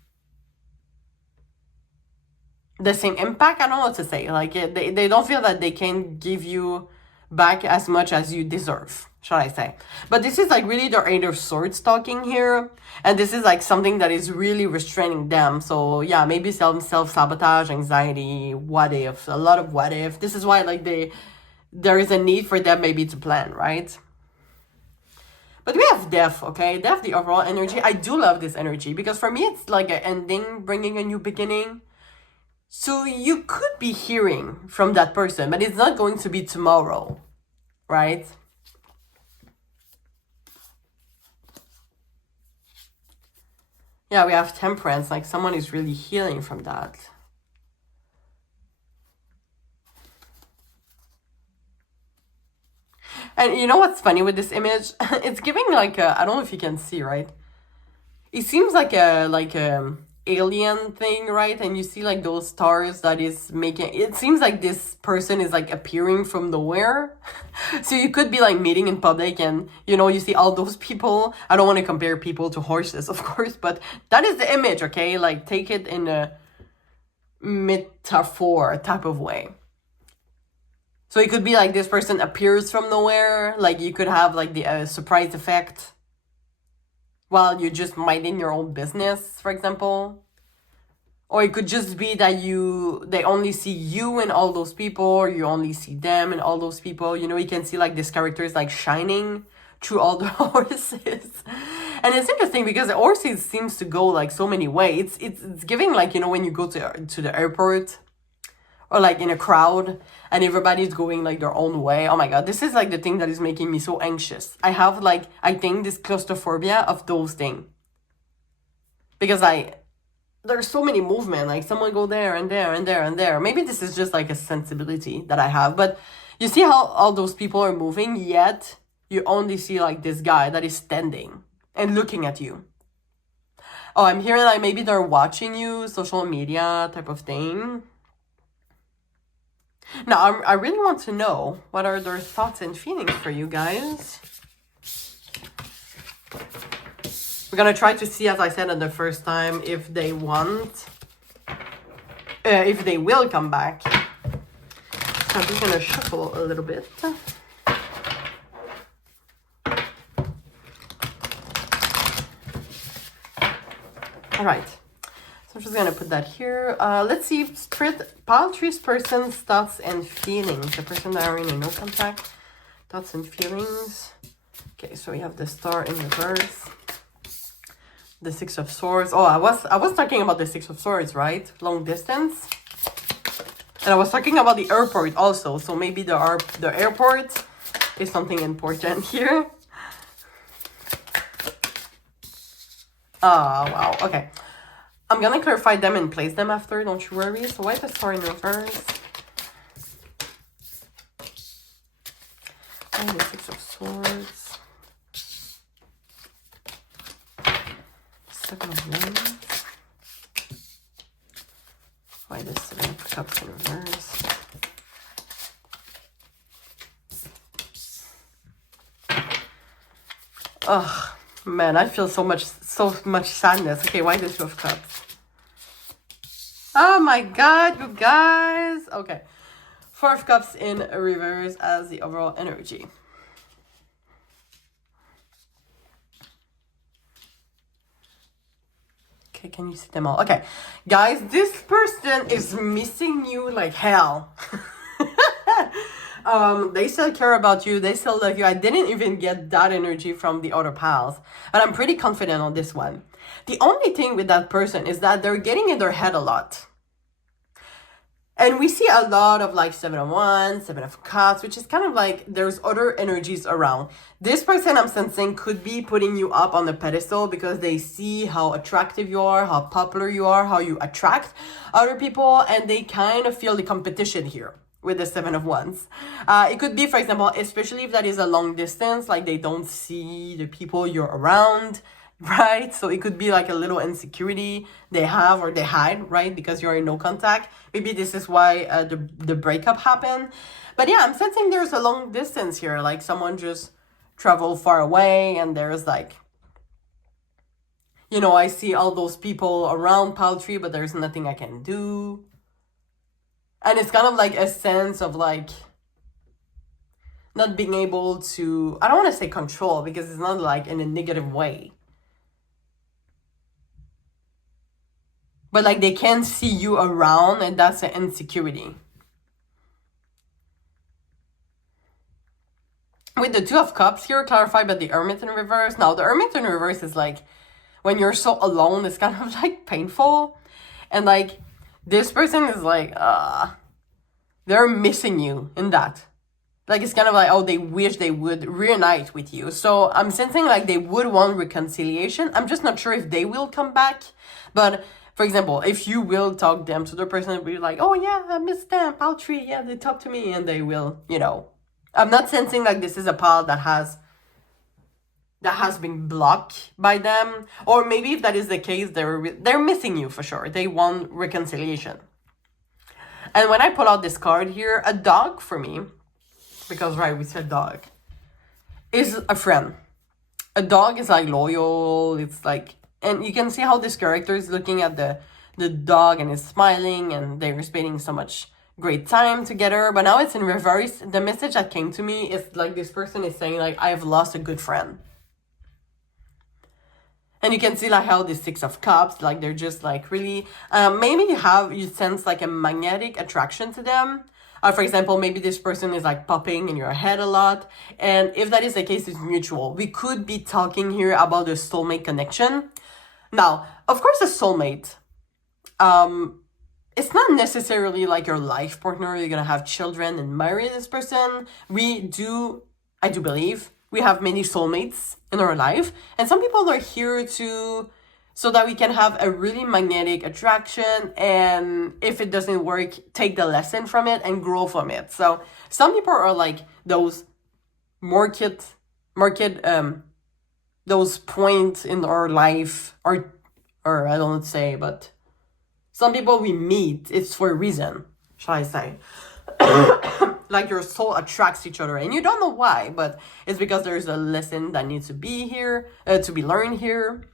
impact. I don't know what to say. Like, they don't feel that they can give you back as much as you deserve, shall I say. But this is like really the Eight of Swords talking here, and this is like something that is really restraining them. So yeah, maybe self-sabotage, anxiety, what if, a lot of what if. This is why like there is a need for them maybe to plan, right? But we have Death, okay? Death, the overall energy. I do love this energy, because for me, it's like an ending, bringing a new beginning. So you could be hearing from that person, but it's not going to be tomorrow, right? Yeah, we have Temperance, like someone is really healing from that. And you know what's funny with this image? It's giving like a, I don't know if you can see, right? It seems like a alien thing, right? And you see like those stars that is making, it seems like this person is like appearing from nowhere. So you could be like meeting in public and, you know, you see all those people. I don't want to compare people to horses, of course, but that is the image, okay? Like, take it in a metaphor type of way. So it could be like this person appears from nowhere. Like, you could have like the surprise effect while you're just minding your own business, for example. Or it could just be that they only see you and all those people, or you only see them and all those people. You know, you can see like this character is like shining through all the horses. And it's interesting because the horses seems to go like so many ways. It's giving like, you know, when you go to the airport, or like in a crowd and everybody's going like their own way. Oh my God, this is like the thing that is making me so anxious. I have like, I think this claustrophobia of those things. because there's so many movement, like someone go there and there and there and there. Maybe this is just like a sensibility that I have, but you see how all those people are moving, yet you only see like this guy that is standing and looking at you. Oh, I'm hearing like maybe they're watching you, social media type of thing. Now, I really want to know what are their thoughts and feelings for you guys. We're gonna try to see, as I said at the first time, if they if they will come back. So I'm just gonna shuffle a little bit. All right. So I'm just gonna put that here. Let's see, Spirit, pile tree's person's thoughts and feelings. The person that are in no contact, thoughts and feelings. Okay, so we have the Star in reverse. The Six of Swords. Oh, I was talking about the Six of Swords, right? Long distance. And I was talking about the airport also. So maybe the airport is something important here. Oh, wow. Okay. I'm going to clarify them and place them after. Don't you worry. So why the Star in reverse? And the Six of Swords. Seven of Wands. Why the Seven of Cups in reverse? Oh man, I feel so much sadness. Okay, why the Two of Cups? Oh my god, you guys. Okay, Four of Cups in reverse as the overall energy. Okay, can you see them all? Okay, guys, this person is missing you like hell. They still care about you. They still love you. I didn't even get that energy from the other pals, but I'm pretty confident on this one. The only thing with that person is that they're getting in their head a lot. And we see a lot of like Seven of Wands, Seven of Cups, which is kind of like there's other energies around. This person I'm sensing could be putting you up on the pedestal because they see how attractive you are, how popular you are, how you attract other people, and they kind of feel the competition here with the Seven of Wands. It could be, for example, especially if that is a long distance, like they don't see the people you're around, right? So it could be like a little insecurity they have or they hide, right? Because you're in no contact. Maybe this is why the breakup happened. But yeah, I'm sensing there's a long distance here. Like someone just traveled far away and there's like, you know, I see all those people around Paltry, but there's nothing I can do. And it's kind of like a sense of like not being able to, I don't want to say control because it's not like in a negative way. But like they can't see you around and that's an insecurity. With the Two of Cups here, clarified by the Hermit in reverse. Now the Hermit in reverse is like when you're so alone, it's kind of like painful. And like this person is like, they're missing you in that. Like it's kind of like, oh, they wish they would reunite with you. So I'm sensing like they would want reconciliation. I'm just not sure if they will come back. But for example, if you will talk them to the person, will be like, oh yeah, I miss them, Paltry, yeah, they talk to me, and they will, you know. I'm not sensing like this is a pal that has been blocked by them, or maybe if that is the case, they're missing you for sure. They want reconciliation. And when I pull out this card here, a dog for me, because right, we said dog, is a friend. A dog is like loyal. It's like. And you can see how this character is looking at the dog and is smiling and they're spending so much great time together. But now it's in reverse. The message that came to me is like this person is saying like, I have lost a good friend. And you can see like how the Six of Cups, like they're just like really, maybe you sense like a magnetic attraction to them. For example, maybe this person is like popping in your head a lot. And if that is the case, it's mutual. We could be talking here about the soulmate connection. Now, of course, a soulmate, it's not necessarily like your life partner. You're going to have children and marry this person. I do believe we have many soulmates in our life. And some people are here to so that we can have a really magnetic attraction, and if it doesn't work, take the lesson from it and grow from it. So some people are like those market those points in our life, or I don't say, but some people we meet, it's for a reason, shall I say. Like your soul attracts each other and you don't know why, but it's because there's a lesson that needs to be here, to be learned here.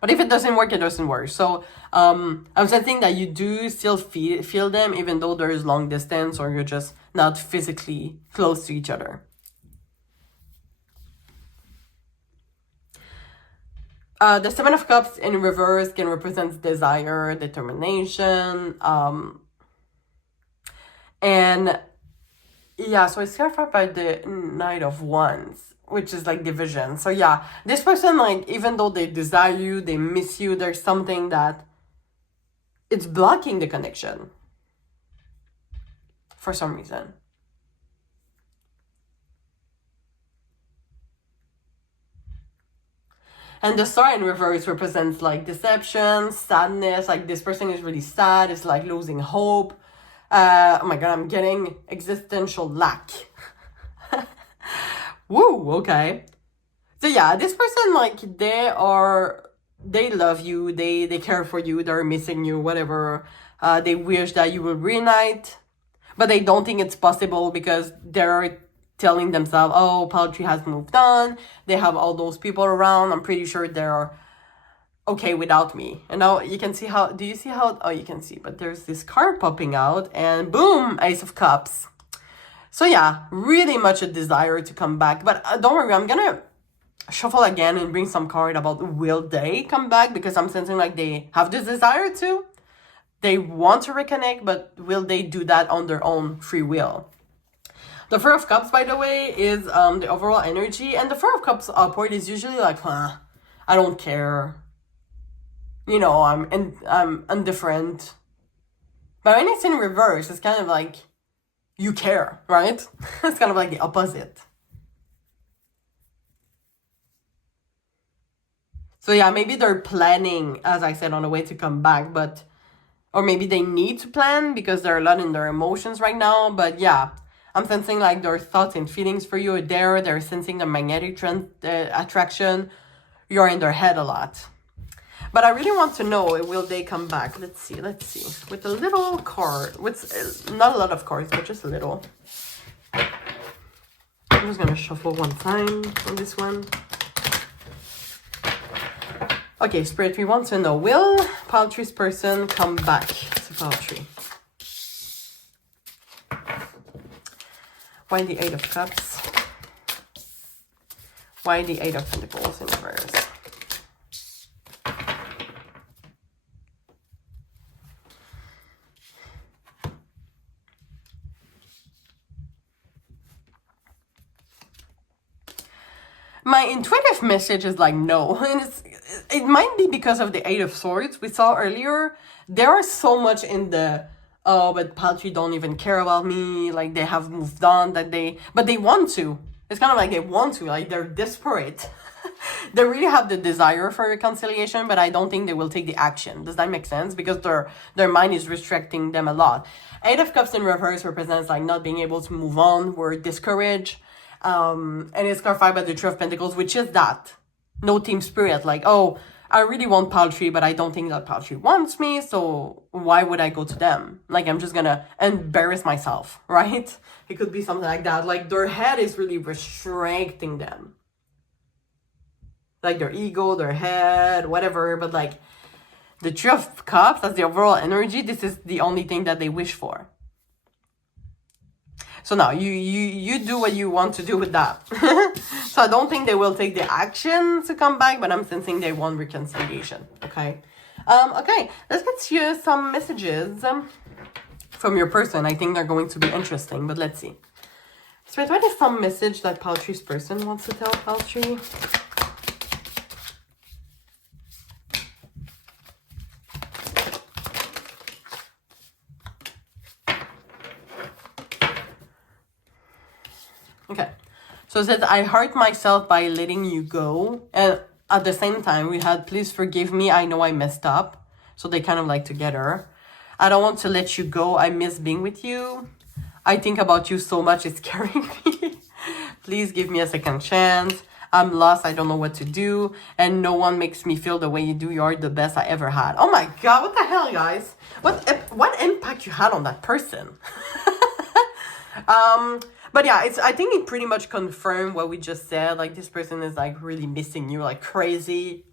But if it doesn't work, it doesn't work. So I'm sensing that you do still feel them, even though there is long distance or you're just not physically close to each other. The Seven of Cups in reverse can represent desire, determination, and yeah, so it's clarified by the Knight of Wands, which is like division. So yeah, this person, like, even though they desire you, they miss you, there's something that it's blocking the connection for some reason. And the Star in reverse represents like deception, sadness, like this person is really sad, it's like losing hope. Oh my god, I'm getting existential lack. Woo, okay. So yeah, this person, like, they love you, they care for you, they're missing you, whatever. They wish that you will reunite, but they don't think it's possible because they're telling themselves, oh, Paltry has moved on, they have all those people around, I'm pretty sure they're okay without me. And now you can see how, do you see how, oh, you can see, but there's this card popping out and boom, Ace of Cups. So yeah, really much a desire to come back. But don't worry, I'm gonna shuffle again and bring some card about will they come back, because I'm sensing like they have this desire to. They want to reconnect, but will they do that on their own free will? The Four of Cups, by the way, is the overall energy. And the Four of Cups upward is usually like, I don't care. You know, I'm indifferent. But when it's in reverse, it's kind of like, you care, right? It's kind of like the opposite. So yeah, maybe they're planning, as I said, on the way to come back, but, or maybe they need to plan because they're a lot in their emotions right now. But yeah, I'm sensing like their thoughts and feelings for you are there. They're sensing the magnetic attraction. You're in their head a lot. But I really want to know, will they come back? Let's see. With a little card, with not a lot of cards, but just a little. I'm just gonna shuffle one time on this one. Okay, Spirit, we want to know, will Paltry's person come back to Paltry? Why the Eight of Cups? Why the Eight of Pentacles in reverse? My intuitive message is like no, and it might be because of the Eight of Swords we saw earlier. There are so much in the, oh, but Paltry don't even care about me, like they have moved on, but they want to. It's kind of like they want to, like they're desperate. They really have the desire for reconciliation, but I don't think they will take the action. Does that make sense? Because their mind is restricting them a lot. Eight of Cups in reverse represents like not being able to move on. We're discouraged. And it's clarified by the Three of Pentacles, which is that no team spirit, like, oh, I really want Paltry, but I don't think that Paltry wants me, so why would I go to them? Like, I'm just gonna embarrass myself, right? It could be something like that. Like, their head is really restricting them, like their ego, their head, whatever. But like the Three of Cups, that's the overall energy, this is the only thing that they wish for. So now you do what you want to do with that. So I don't think they will take the action to come back, but I'm sensing they want reconciliation. Okay. Okay, let's get to some messages from your person. I think they're going to be interesting, but let's see. So what is some message that Paltry's person wants to tell Paltry? Okay, so it says, I hurt myself by letting you go. And at the same time, we had please forgive me, I know I messed up. So they kind of like together. I don't want to let you go, I miss being with you. I think about you so much, it's carrying me. Please give me a second chance. I'm lost, I don't know what to do. And no one makes me feel the way you do. You're the best I ever had. Oh my God, what the hell, guys? What impact you had on that person? But yeah, I think it pretty much confirmed what we just said. Like, this person is like really missing you like crazy.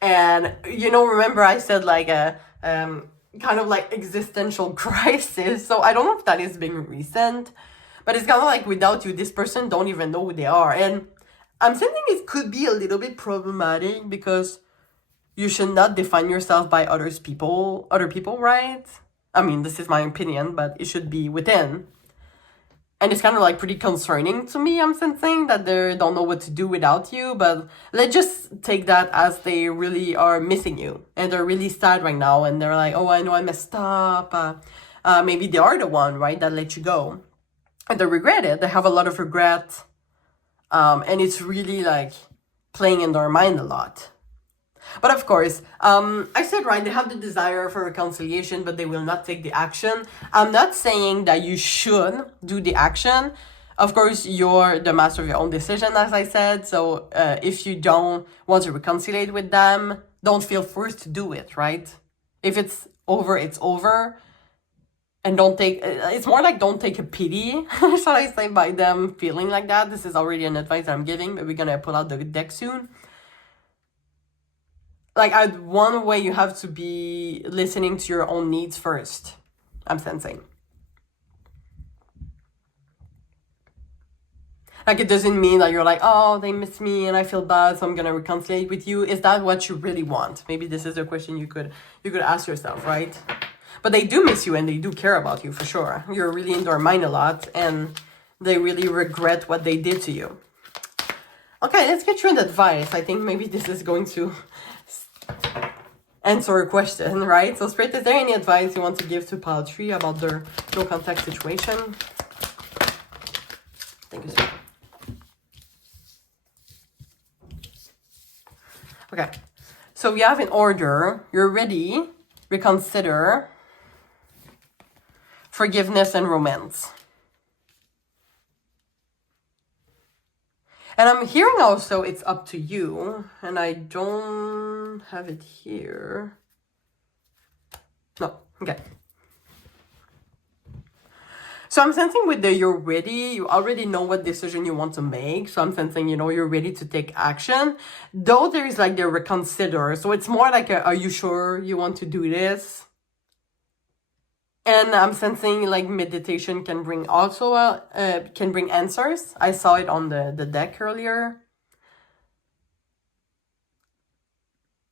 And remember I said like a kind of like existential crisis. So I don't know if that is being recent, but it's kind of like without you, this person don't even know who they are. And I'm thinking it could be a little bit problematic because you should not define yourself by other people, right? I mean, this is my opinion, but it should be within. And it's kind of like pretty concerning to me, I'm sensing, that they don't know what to do without you. But let's just take that as they really are missing you. And they're really sad right now. And they're like, oh, I know I messed up. Maybe they are the one, right, that let you go. And they regret it. They have a lot of regret. And it's really like playing in their mind a lot. But of course, I said, right, they have the desire for reconciliation, but they will not take the action. I'm not saying that you should do the action. Of course, you're the master of your own decision, as I said. So if you don't want to reconcile with them, don't feel forced to do it, right? If it's over, it's over. And it's more like don't take a pity, shall I say, by them feeling like that. This is already an advice that I'm giving, but we're going to pull out the deck soon. Like, one way you have to be listening to your own needs first, I'm sensing. Like, it doesn't mean that you're like, oh, they miss me and I feel bad, so I'm going to reconcile with you. Is that what you really want? Maybe this is a question you could ask yourself, right? But they do miss you and they do care about you, for sure. You're really in their mind a lot and they really regret what they did to you. Okay, let's get you an advice. I think maybe this is going to answer a question, right? So Spirit, is there any advice you want to give to pile 3 about their no contact situation? Thank you, Spirit. Okay, so we have in order, you're ready, reconsider, forgiveness, and romance. And I'm hearing also it's up to you, and I don't have it here. No, okay. So I'm sensing with the you're ready, you already know what decision you want to make. So I'm sensing, you're ready to take action. Though there is like the reconsider. So it's more like are you sure you want to do this? And I'm sensing like meditation can bring also can bring answers. I saw it on the deck earlier.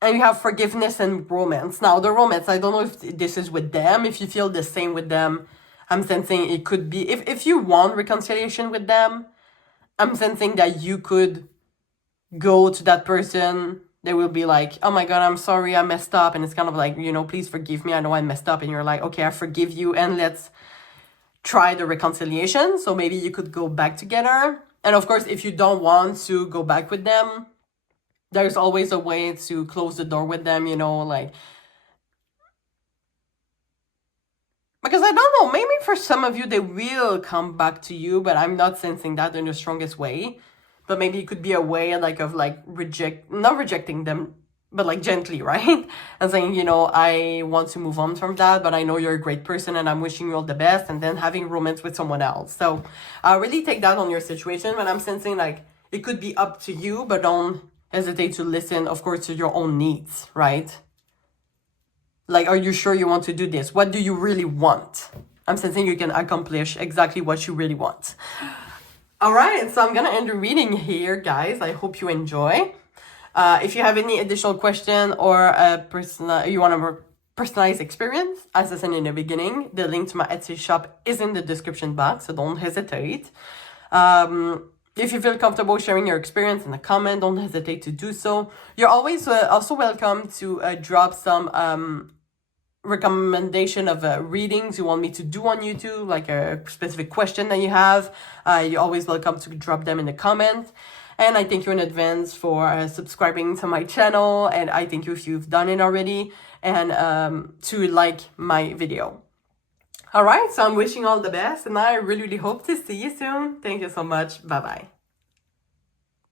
And you have forgiveness and romance. Now the romance, I don't know if this is with them. If you feel the same with them, I'm sensing it could be, if you want reconciliation with them, I'm sensing that you could go to that person. They will be like, oh my God, I'm sorry, I messed up. And it's kind of like, please forgive me. I know I messed up. And you're like, okay, I forgive you. And let's try the reconciliation. So maybe you could go back together. And of course, if you don't want to go back with them, there's always a way to close the door with them, like. Because I don't know, maybe for some of you, they will come back to you, but I'm not sensing that in the strongest way. But maybe it could be a way not rejecting them, but like gently, right? And saying, I want to move on from that, but I know you're a great person and I'm wishing you all the best. And then having romance with someone else. So really take that on your situation. But I'm sensing like it could be up to you, but don't hesitate to listen, of course, to your own needs, right? Like, are you sure you want to do this? What do you really want? I'm sensing you can accomplish exactly what you really want. All right, so I'm going to end the reading here, guys. I hope you enjoy. If you have any additional question or you want a more personalized experience, as I said in the beginning, the link to my Etsy shop is in the description box, so don't hesitate. If you feel comfortable sharing your experience in a comment, don't hesitate to do so. You're always also welcome to drop some recommendation of readings you want me to do on YouTube, like a specific question that you have. You're always welcome to drop them in the comment. And I thank you in advance for subscribing to my channel, and I thank you if you've done it already, and to like my video. All right, so I'm wishing you all the best, and I really, really hope to see you soon. Thank you so much. Bye-bye.